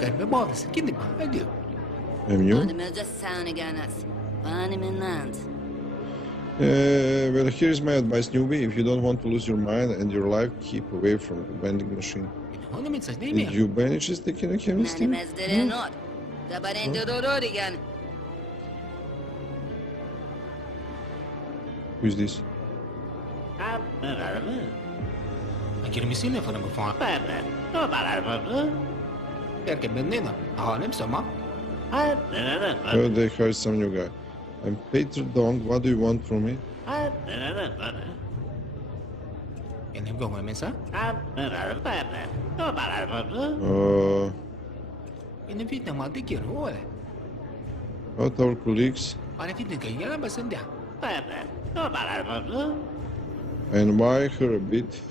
Gelme bağlısı kinne bağlı diyor. Am you? Anımızda saniganas. Animinant. Well, here's my advice, newbie. If you don't want to lose your mind and your life, keep away from the vending machine. Hanım insan değil mi Did ya? you manage to stick in a chemist? Nanimezde not. Tabarende dororigan. Who's this? Girmesi ne falan bu falan. Derken ben ne lan? Halim sama. Oh, they hired some new guy. I'm Peter Dong. What do you want from me? Benim gönlüm mesela. Benim fitne madde ki o. What our colleagues? Bana fitne kayıya basın da. And why her a bit?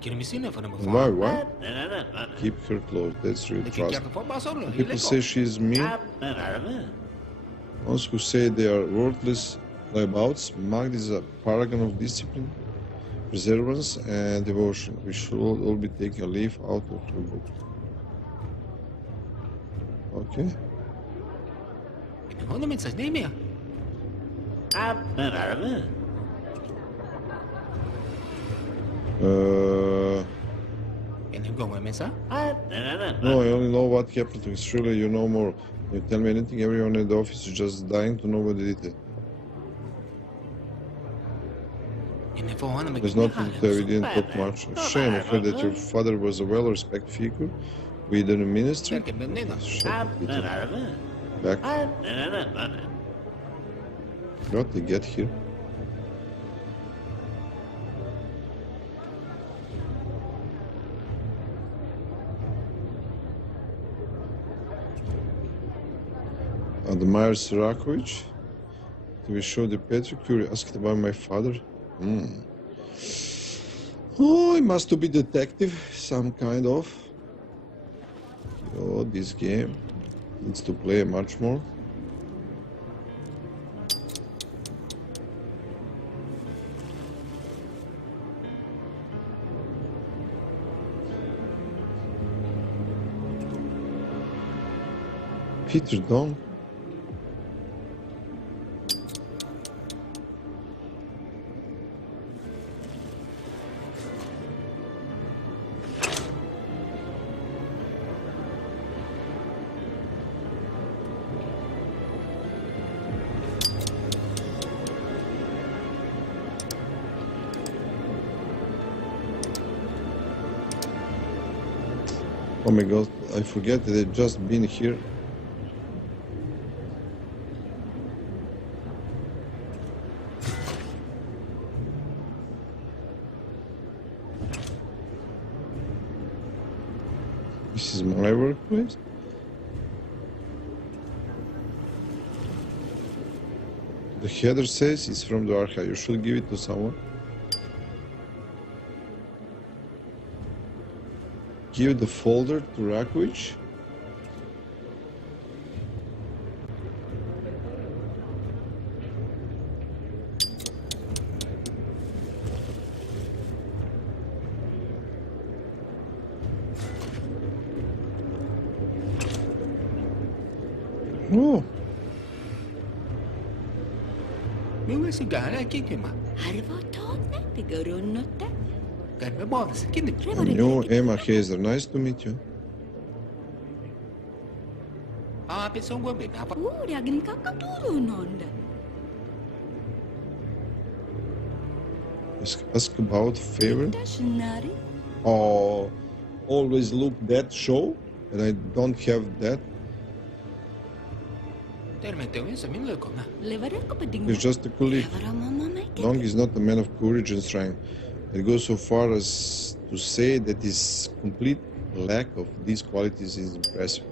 Girmesi ne falan bu Why? falan. Why? Keep her close. That's real Peki trust. yardım falan basarlar. People say she's mean. Ones who say they are worthless layabouts. Magd is a paragon of discipline, perseverance, and devotion. We should all be taking a leaf out of her book. Okay. Benim hanım insan değil mi ya? Benim gönlüm mesela. No, I only know what happened to us. Surely you know more. You tell me anything, everyone in the office is just dying to know what they did. Ne får hanım There's nothing to tell, we didn't talk much. Shame, I heard that your father was a well-respected figure within the ministry. Derken ben ne lan? Shut up, Peter. Back. What they get here? Admire Sirakovic. To be sure, the Petri Curie asked about my father. Oh, he must be detective, some kind of. Oh, this game needs to play much more. Peter Dong. Oh my god, I forget that I've just been here. This is my workplace. The header says it's from the archive. You should give it to someone. Give the folder to Rakovic. Oh, Minun sigara kikima. Harva tonne pigarunnutta. Terve boris. Kinni. no, Emma Hazer. Nice to meet you. Pessoa gue beda apa? Uudagin kakaturunnonda. Ask about favorite. Tashnari. Oh, always look that show, and I don't have that. Terve teoin se min lökona. Levarakko pading. He's just a colleague. Levara mama make. Long is not a man of courage and strength. It goes so far as to say that his complete lack of these qualities is impressive.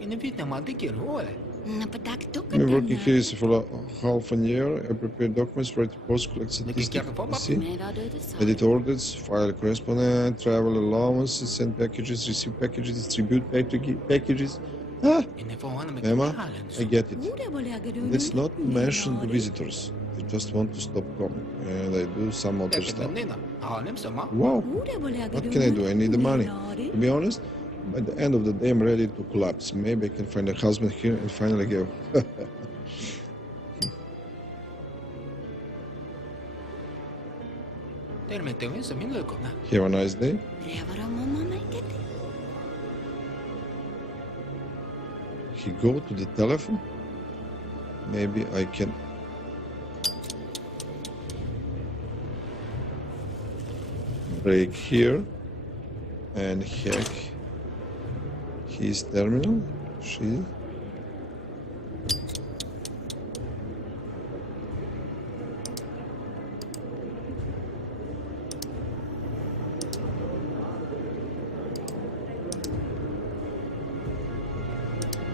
In Vietnam al dikir hoor. Napatak I've been working here for half a year. I prepare documents, write reports, collect statistics, edit orders, file correspondence, travel allowances, send packages, receive packages, distribute packages. Ah, Emma, I get it. Let's not mention the visitors. They just want to stop coming, and I do some other stuff. Wow, what can I do? I need the money. To be honest, by the end of the day, I'm ready to collapse. Maybe I can find a husband here and finally go. Have a nice day. He go to the telephone. Maybe I can. Break here and hack his terminal. She.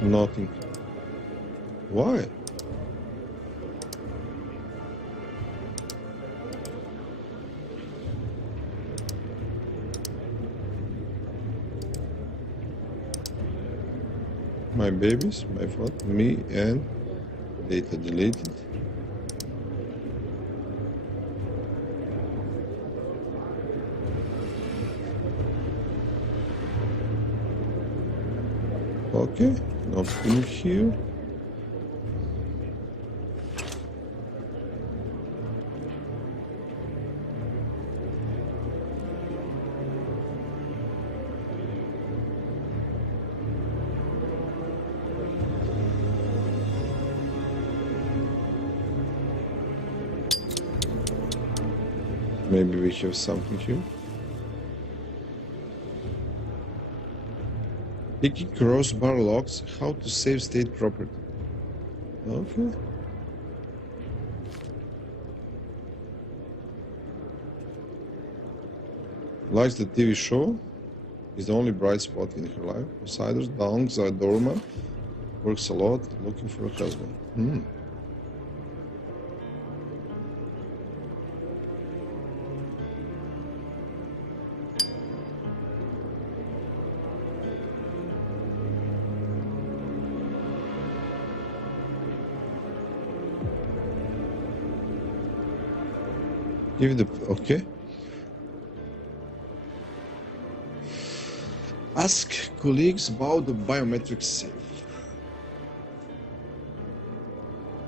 Nothing. Why? My babies, my fault, me and data deleted. Okay, nothing here. Maybe we have something here. Picking crossbar locks, how to save state property. Okay. Likes the TV show. Is the only bright spot in her life. Outsiders, dongs are doormat. Works a lot, looking for a husband. Give the okay. Ask colleagues about the biometric safe.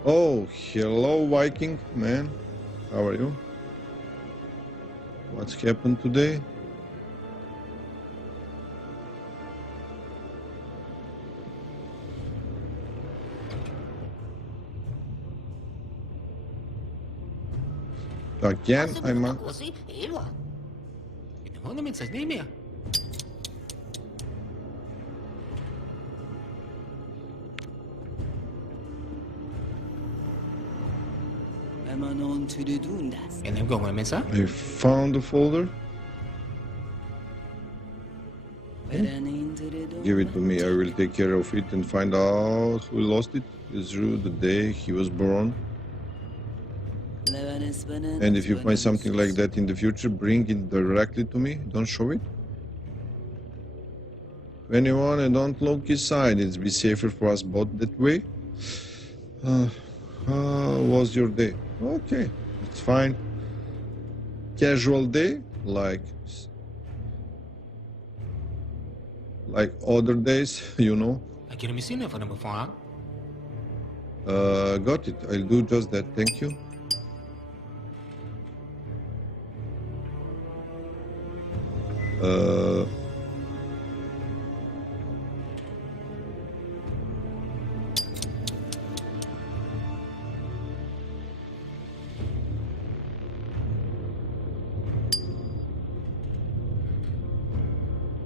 Oh, hello, Viking man. How are you? What's happened today? Again, I'm a... I found the folder. Give it to me. I will take care of it and find out who lost it. It's true the day he was born. And if you find something like that in the future, bring it directly to me. Don't show it. Anyone, and don't look inside. It's be safer for us both that way. How was your day? Okay, it's fine. Casual day, like other days, you know. Aqui no Messina, foi no meu phone. Got it. I'll do just that. Thank you.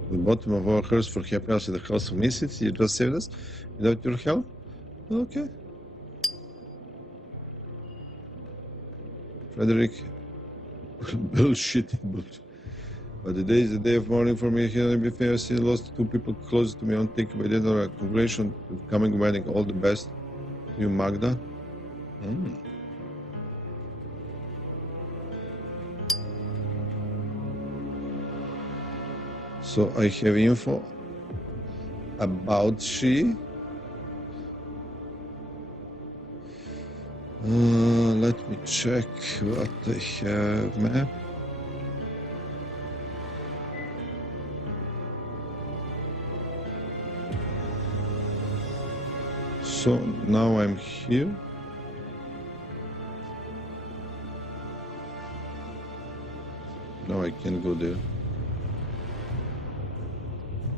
The bottom of our hearts for happiness in the house of Misfits. You just saved us without your help? Okay. Frederick. Bullshit. But the day is the day of mourning for me. Here I still lost two people close to me. On take by that or a congratulations to coming wedding. All the best to you, Magda. So I have info about she. Let me check what I have map. So now I'm here. Now I can go there.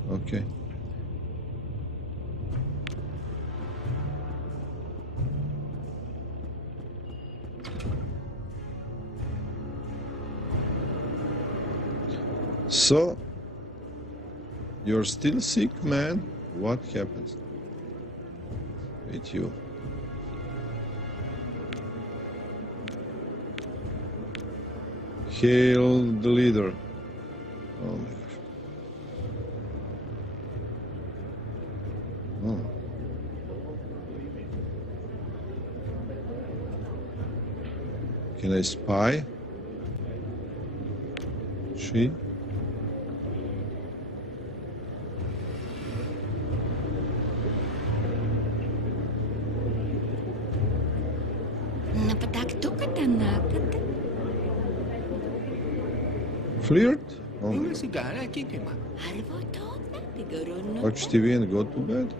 Okay. So, you're still sick, man? What happens with you? Hail the leader. Oh my gosh. Oh. Can I spy? She? Flirt? Oh my English guy, I keep him. Watch TV and go to bed?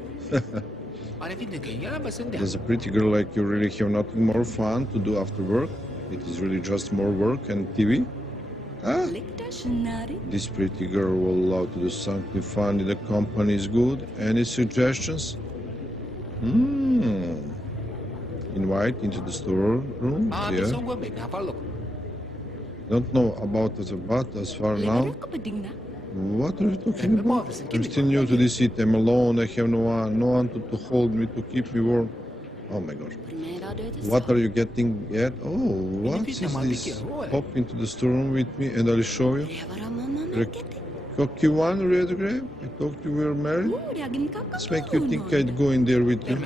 As a pretty girl like you really have nothing more fun to do after work? It is really just more work and TV? Ah? This pretty girl will love to do something fun if the company is good. Any suggestions? Invite into the storeroom? Yeah. Don't know about us, but as far now. What are you talking about? I'm still new to this city. I'm alone. I have no one to hold me, to keep me warm. Oh my gosh. What are you getting at? Oh, what is this? Hop into the storeroom with me and I'll show you. Cocky one, red grape? I thought you were married? Let's make you think I'd go in there with you.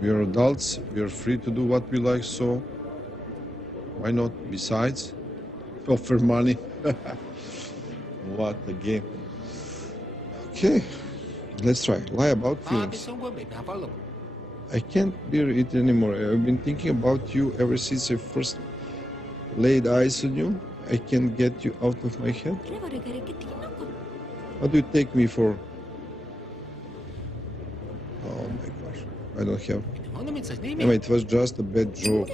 We are adults, we are free to do what we like, so why not? Besides, offer money. What a game. Okay, let's try. Lie about feelings. I can't bear it anymore. I've been thinking about you ever since I first laid eyes on you. I can't get you out of my head. What do you take me for? Oh my gosh, I don't have. Emma, it was just a bad joke.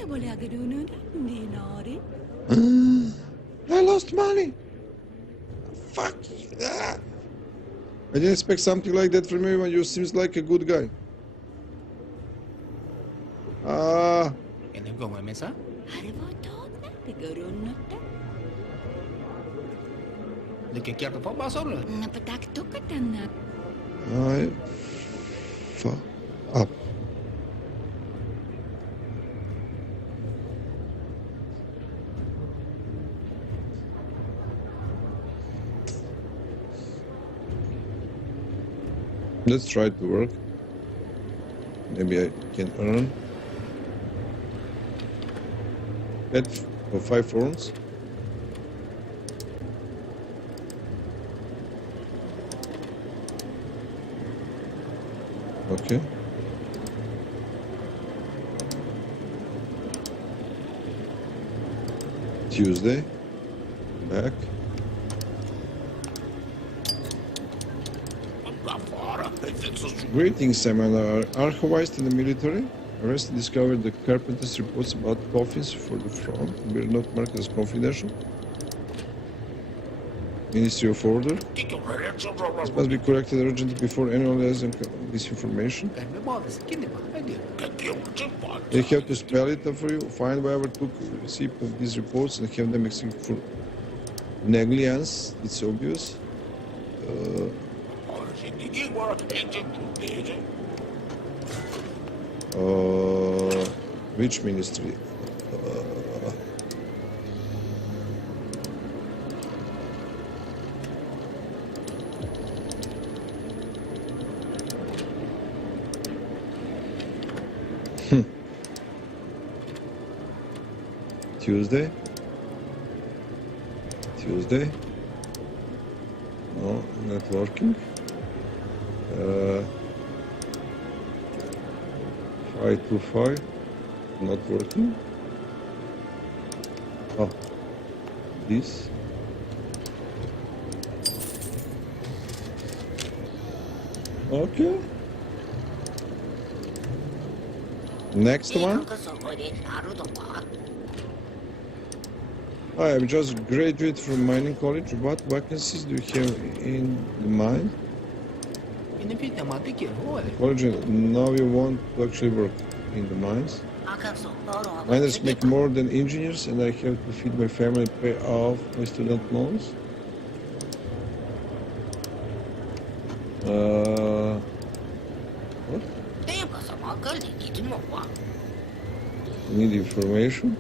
I lost money. Fuck. I didn't expect something like that from you when you seems like a good guy. I fuck up. Let's try to work. Maybe I can earn. Pet for 5 forms. Okay. Tuesday. Back. Greetings, seminar. Archivist in the military. Arrested discovered the carpenter's reports about coffins for the front were not marked as confidential. Ministry of Order. This must be corrected urgently before anyone has this information. They have to spell it for you. Find whoever took receipt of these reports and have them executed for negligence. It's obvious. Which ministry? Tuesday. No, not working. 525, not working. Oh, this. Okay. Next one. I have just graduated from mining college. What vacancies do you have in the mine? College, now you want to actually work in the mines. Miners make more than engineers, and I have to feed my family and pay off my student loans. What? Need information.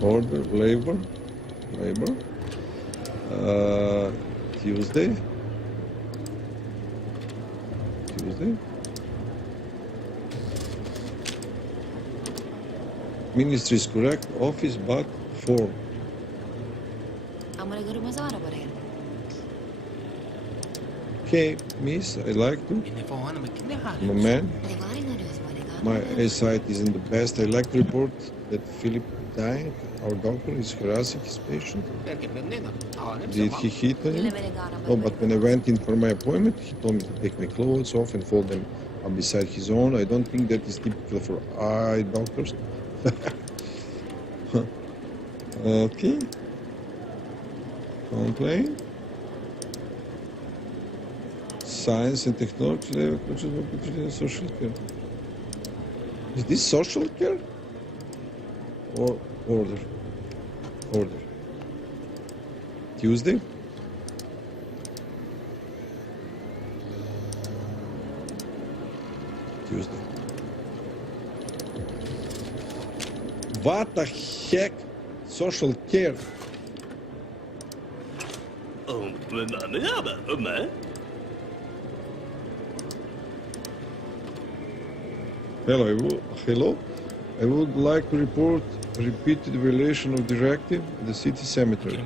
Order, labor. Tuesday. Ministry is correct. Office, but form. Okay, miss, I like to. I'm a man. My eyesight isn't the best. I like to report that Philip Dying, our doctor, is harassing his patient. Did he hit on you? No, but when I went in for my appointment, he told me to take my clothes off and fold them up beside his own. I don't think that is typical for eye doctors. Okay. Complain. Science and technology, social care. Is this social care? Or order? Tuesday? What the heck? Social care? Hello. I would like to report repeated violation of directive at the city cemetery.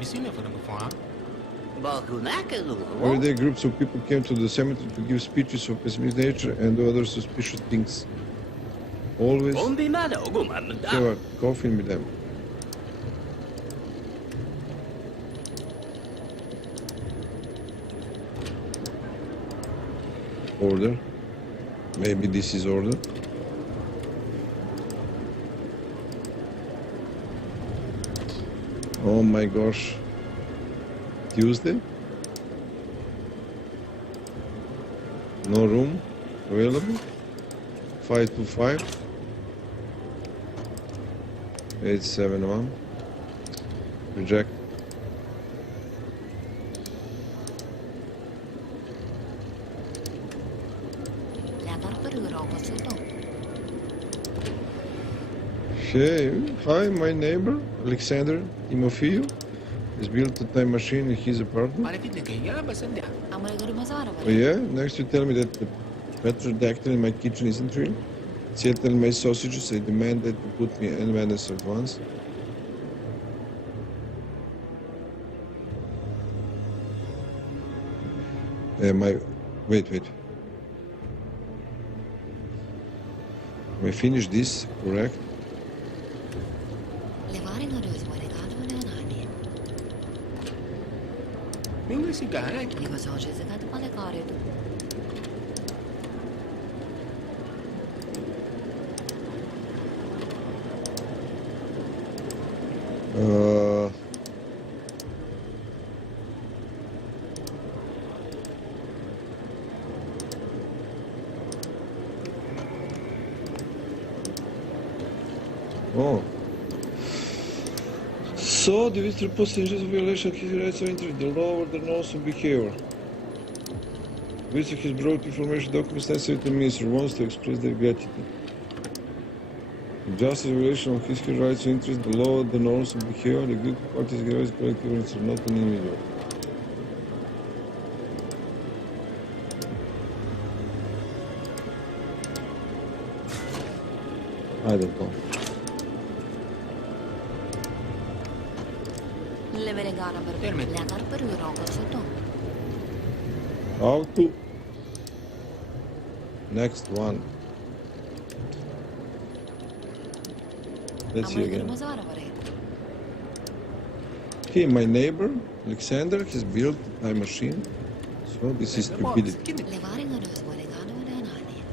Every day groups of people came to the cemetery to give speeches of pessimistic nature and do other suspicious things. Always have a coffin with them. Order. Maybe this is order. Oh my gosh. Tuesday? No room available. 525. 871. Reject. Hey, hi, my neighbor, Alexander Timofeyev. He's built a time machine in his apartment. Malapit na kaya ba sanda? Ang mga mazara Oh yeah? Next you tell me that the pterodactyl in my kitchen isn't real. Seattle my sausages, I demand that you put me in Venice at once. Wait. I finish this, correct? Levaring nga doon, wala ka naman na nanin. May nga sigara. Hindi ko sa siya sa kata pala kare doon. Oh. So, the visitor posted of violation of his rights of entry, the law or the norms of behavior. Visitor has brought information documents necessary to the minister, wants to express their gratitude. Justice violation of his rights of interest, the law, the norms of behavior, the guilty parties against collective rights, not an individual. I don't know. Levelegara per legar per uroga sotto. How to? Next one. Let's see Ang mga again. mazara pare. Okay, my neighbor, Alexander, has built a time machine. So this is stupidity. Levaring nga doon, wala ka naman na nanin.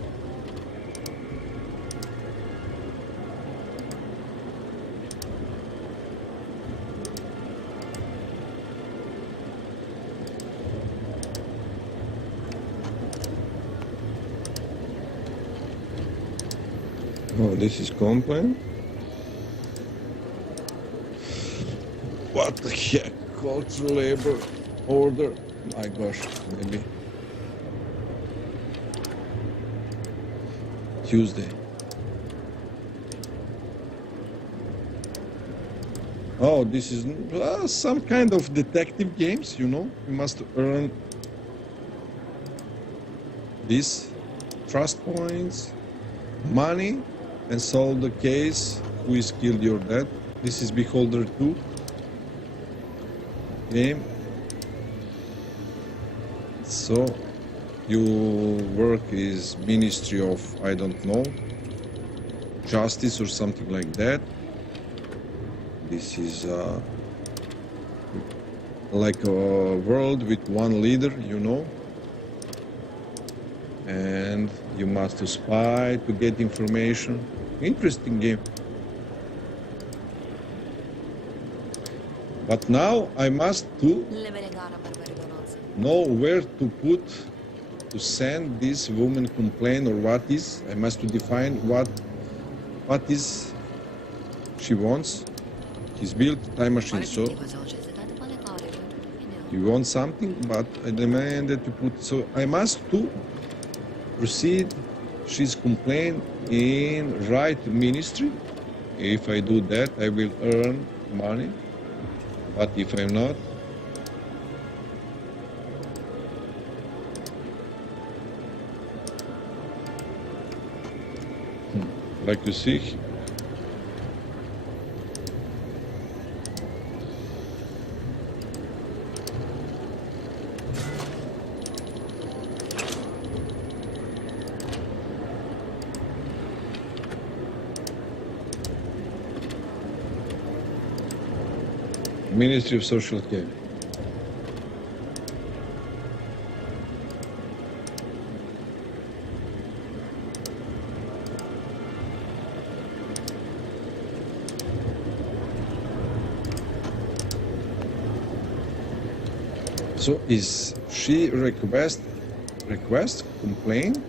Oh, this is complaint. What the heck? Cultural labor order. My gosh, maybe. Tuesday. Oh, this is some kind of detective games, you know. You must earn this trust points, money, and solve the case. Who is killed your dad? This is Beholder 2 game. So your work is Ministry of, I don't know, Justice or something like that. This is like a world with one leader, you know. And you must spy to get information. Interesting game. But now I must Levelegara per vergonosa. know where to put, to send this woman complaint or what is. I must to define what is she wants. He's built time machine, so Hindi ko sa siya sa kata pala kare doon. you want something, but I demand that you put. So I must to proceed. She's complaint in right ministry. If I do that, I will earn money. But if I'm not, like you see, Ministry of Social Care. So is she request complain?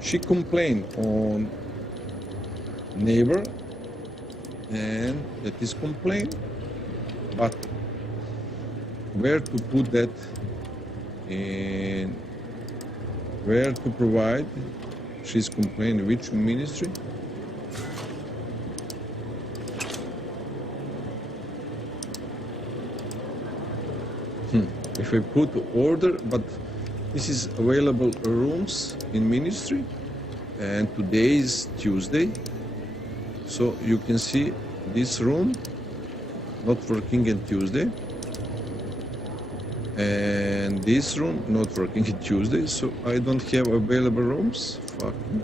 She complained on neighbor, and that is complaint. But where to put that and where to provide? She's complaining which ministry? if I put order, but this is available rooms in ministry, and today is Tuesday, so you can see this room not working on Tuesday, and this room not working on Tuesday, so I don't have available rooms. Fucking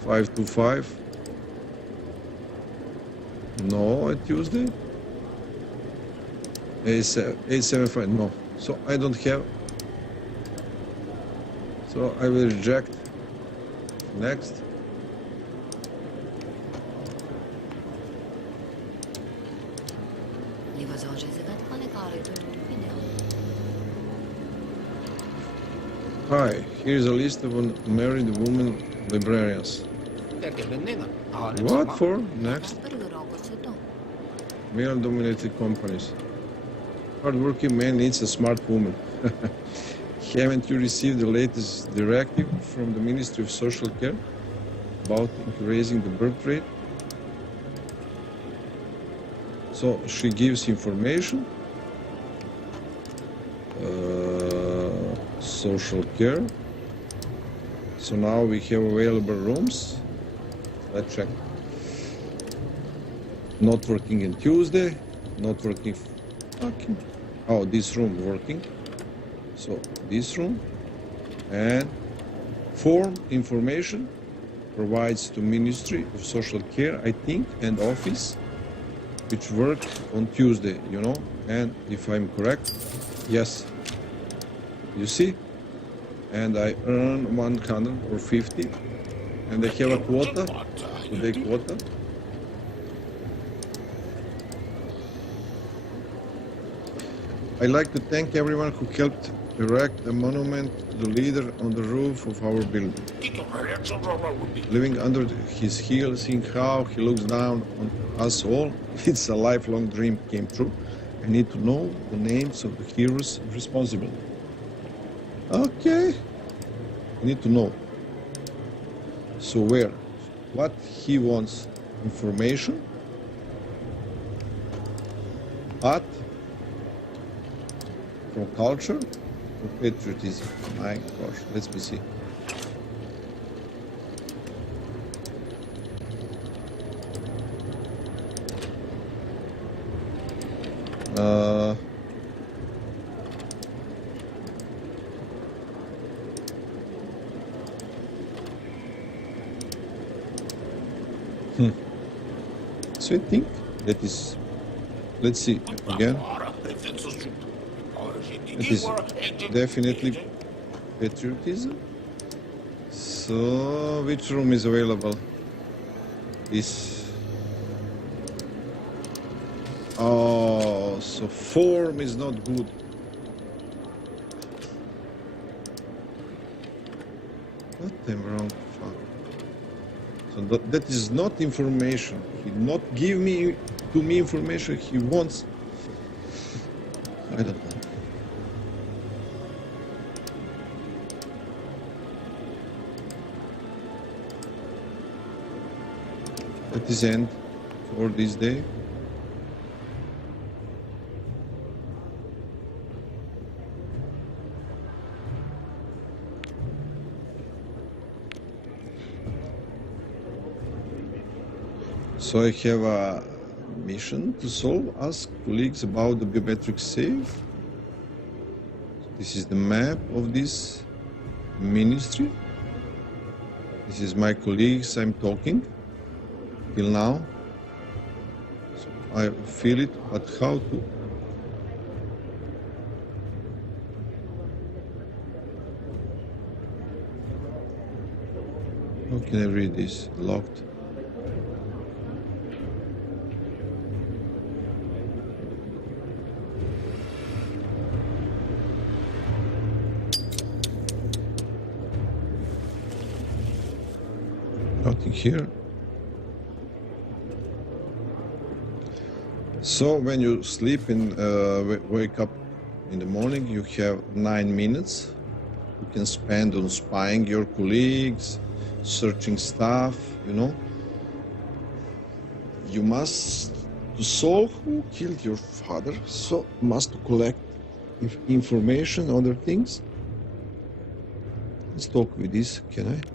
525. No, on Tuesday. 875. No, so I don't have. So I will reject. Next. Hi, here is a list of unmarried women librarians. What for? Next. Male-dominated companies. Hard-working man needs a smart woman. Haven't you received the latest directive from the Ministry of Social Care about increasing the birth rate? So she gives information. Social care. So now we have available rooms. Let's check. Not working on Tuesday. Not working. Fucking. Oh, this room working. So this room. And form information provides to Ministry of Social Care, I think, and office, which work on Tuesday, you know. And if I'm correct, yes. You see? And I earn 100 or 50, and I have a quota, today quota. I'd like to thank everyone who helped erect a monument to the leader on the roof of our building. Living under his heel, seeing how he looks down on us all, it's a lifelong dream came true. I need to know the names of the heroes responsible. Okay, I need to know. So where? What he wants? Information? Art? From culture? Or patriotism? My gosh, let me see. So I think that is, let's see again. It is definitely patriotism. So which room is available? This. Oh, so form is not good. What am wrong? Fuck. So that is not information. He not give me to me information he wants. I don't know. That is end for this day. So I have a mission to solve. Ask colleagues about the biometric safe. This is the map of this ministry. This is my colleagues I'm talking till now. So I feel it, but how to? How can I read this? Locked. Nothing here. So when you sleep and wake up in the morning, you have 9 minutes. You can spend on spying your colleagues, searching stuff, you know. You must to solve who killed your father, so must collect information, other things. Let's talk with this. Can I?